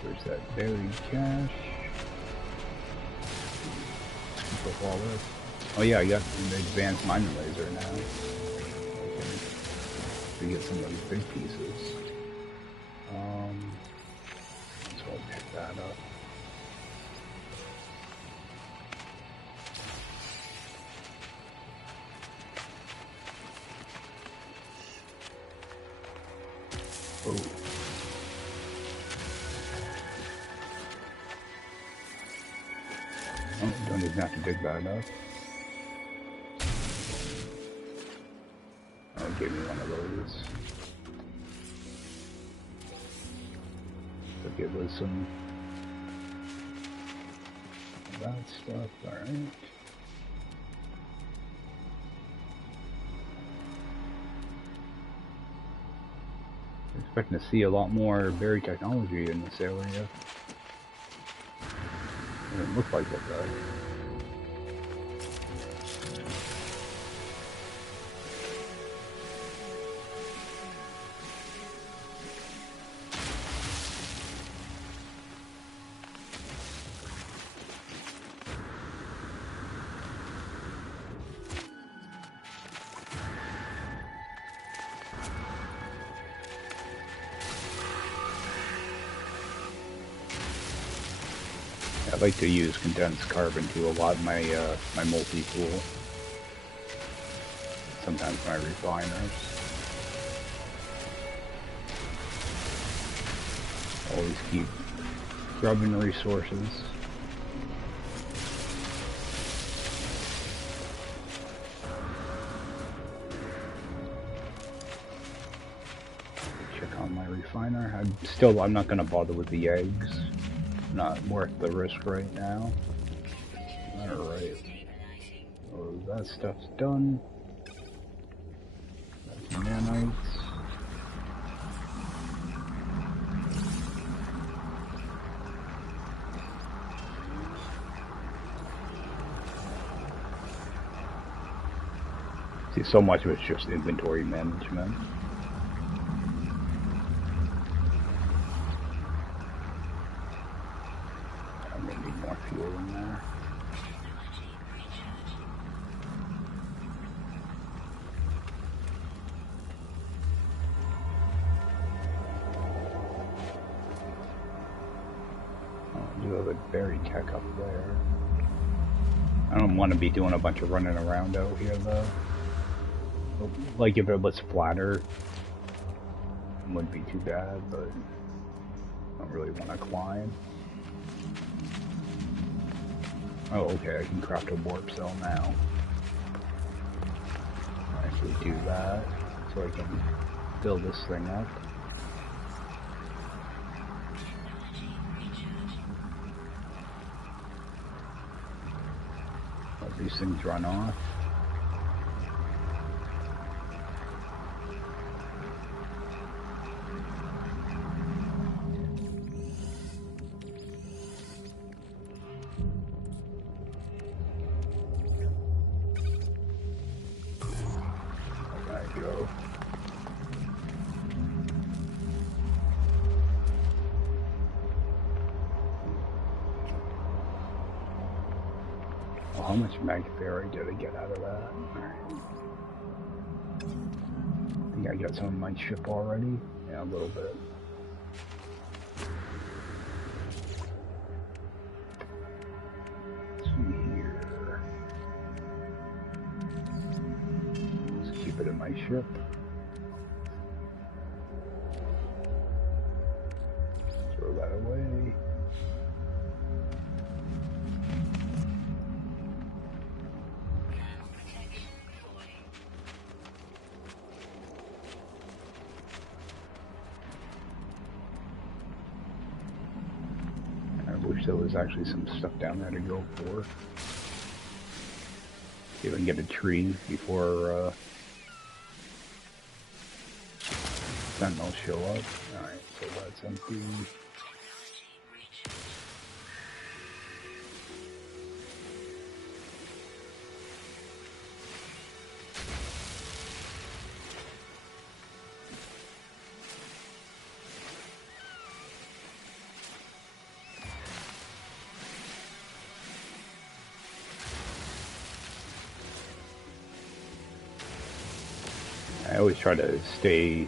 Where's that buried cache? Keep up all this. Oh yeah, I got an advanced mining laser now. We get some of those big pieces. So I'll pick that up. Oh. Oh, don't even have to dig that up. Oh, give me one of those. So give us some of that stuff, alright. I'm expecting to see a lot more berry technology in this area. It doesn't look like it though. like to use condensed carbon to a lot in my my multi-tool. Sometimes my refiners. Always keep grubbing resources. Check on my refiner. I'm not gonna bother with the eggs. Not worth the risk right now. Alright. So that stuff's done. That's nanites. See, so much of it's just inventory management. I'm gonna need more fuel in there. I do have a berry tech up there. I don't want to be doing a bunch of running around out here though. Like if it was flatter, it wouldn't be too bad, but I don't really want to climb. Oh, okay, I can craft a warp cell now. I'll actually do that, so I can build this thing up. Let these things run off. How much magberry did I get out of that? Alright. I think I got some on my ship already. Yeah, a little bit. Let's see here. Let's keep it in my ship. Throw that away. There was actually some stuff down there to go for. See if I can get a tree before sentinels show up. Alright, so that's empty. I always try to stay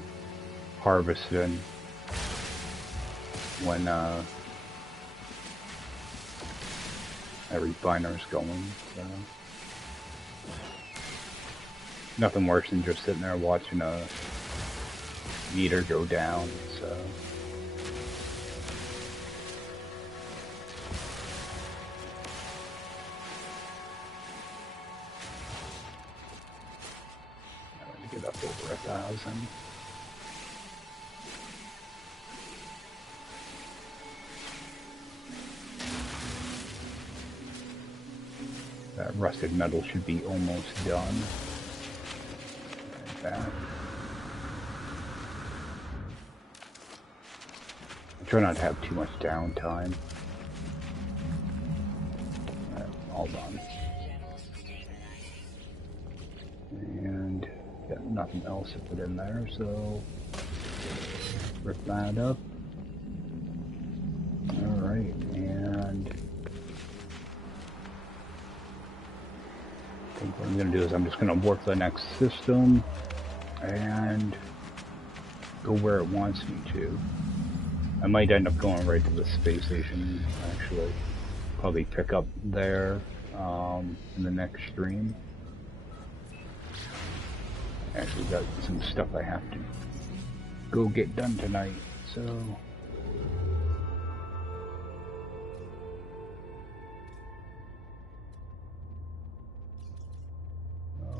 harvesting when every refiner's going. So. Nothing worse than just sitting there watching a meter go down. So. Get up over 1,000. That rusted metal should be almost done. Like that. I try not to have too much downtime. All done. And got nothing else to put in there, so rip that up. Alright, and I think what I'm going to do is I'm just going to work the next system and go where it wants me to. I might end up going right to the space station, actually. probably pick up there in the next stream. Actually got some stuff I have to go get done tonight, so...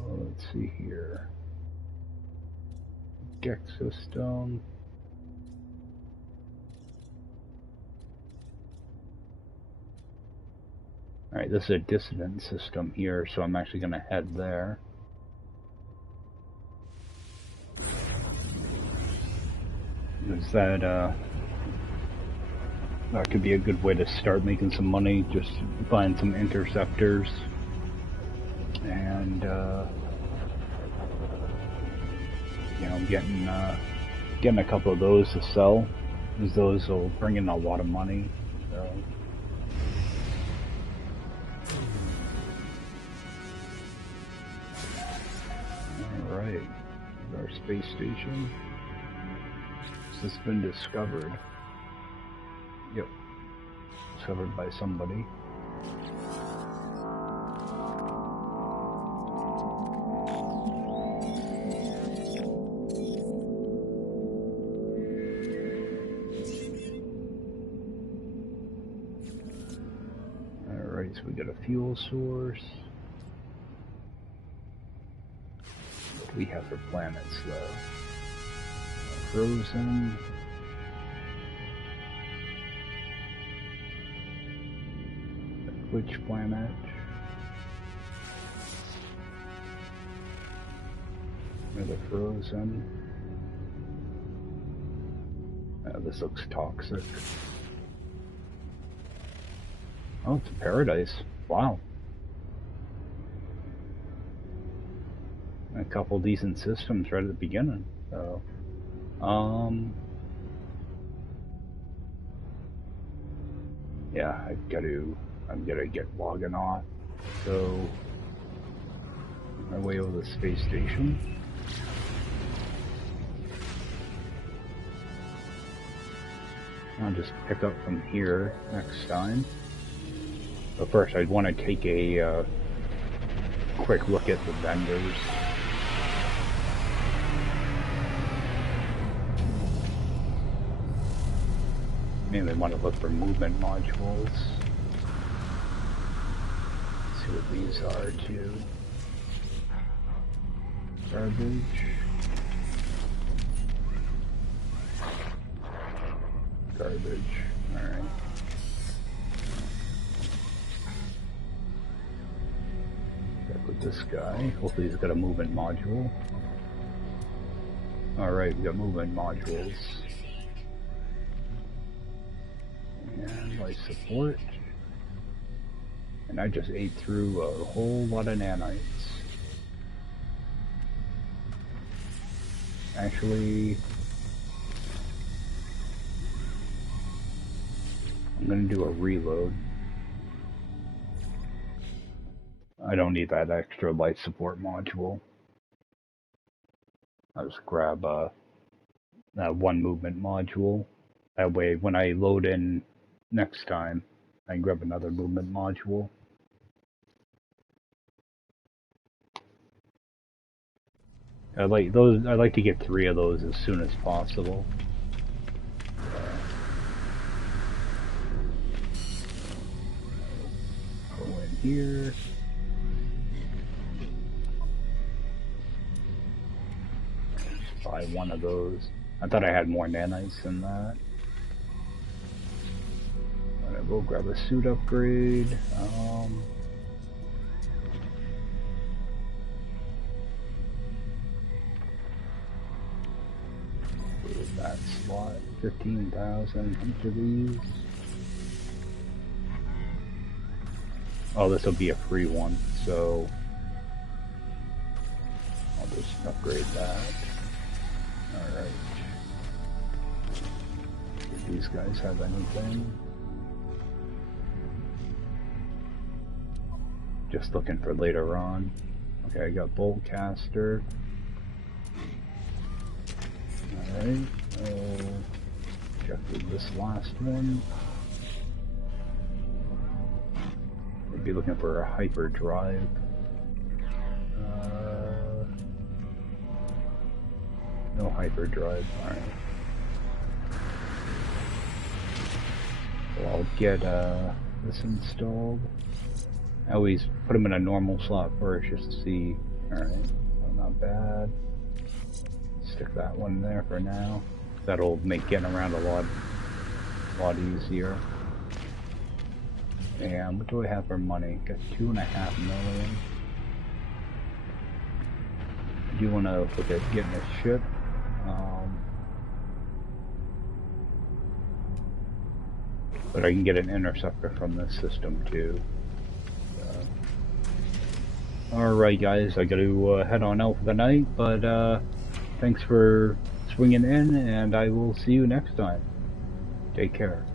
Let's see here. Deck system. Alright, this is a dissident system here, so I'm actually going to head there. Because that could be a good way to start making some money, just buying some interceptors. And, you know, getting a couple of those to sell, because those will bring in a lot of money. So. Alright, our space station. Has this been discovered? Yep, discovered by somebody. Alright, so we got a fuel source. What do we have for planets though? Frozen. Which planet? Another frozen. This looks toxic. Oh, it's a paradise. Wow. A couple decent systems right at the beginning. So, yeah, I'm gonna get logging off. So, my way over the space station. I'll just pick up from here next time. But first, I'd want to take a quick look at the vendors. Mainly want to look for movement modules. Let's see what these are too. Garbage. Garbage. Alright. Check with this guy. Hopefully he's got a movement module. Alright, we got movement modules. And life support. And I just ate through a whole lot of nanites. Actually, I'm gonna do a reload. I don't need that extra life support module. I'll just grab that one movement module. That way, when I load in next time, I can grab another movement module. I like to get 3 of those as soon as possible. Go in here. Just buy one of those. I thought I had more nanites than that. I'm gonna go grab a suit upgrade. That slot, 15,000 each of these. Oh, this will be a free one, so I'll just upgrade that. Alright. Do these guys have anything? Just looking for later on. Okay, I got bolt caster. Alright, check with this last one. be looking for a hyperdrive. No hyperdrive. Alright. So I'll get this installed. I always put them in a normal slot first just to see. Alright, so not bad. Stick that one there for now. That'll make getting around a lot easier. And what do I have for money? Got 2.5 million. I do want to look at getting a ship. But I can get an interceptor from this system too. Alright guys, I gotta head on out for the night, but thanks for swinging in, and I will see you next time. Take care.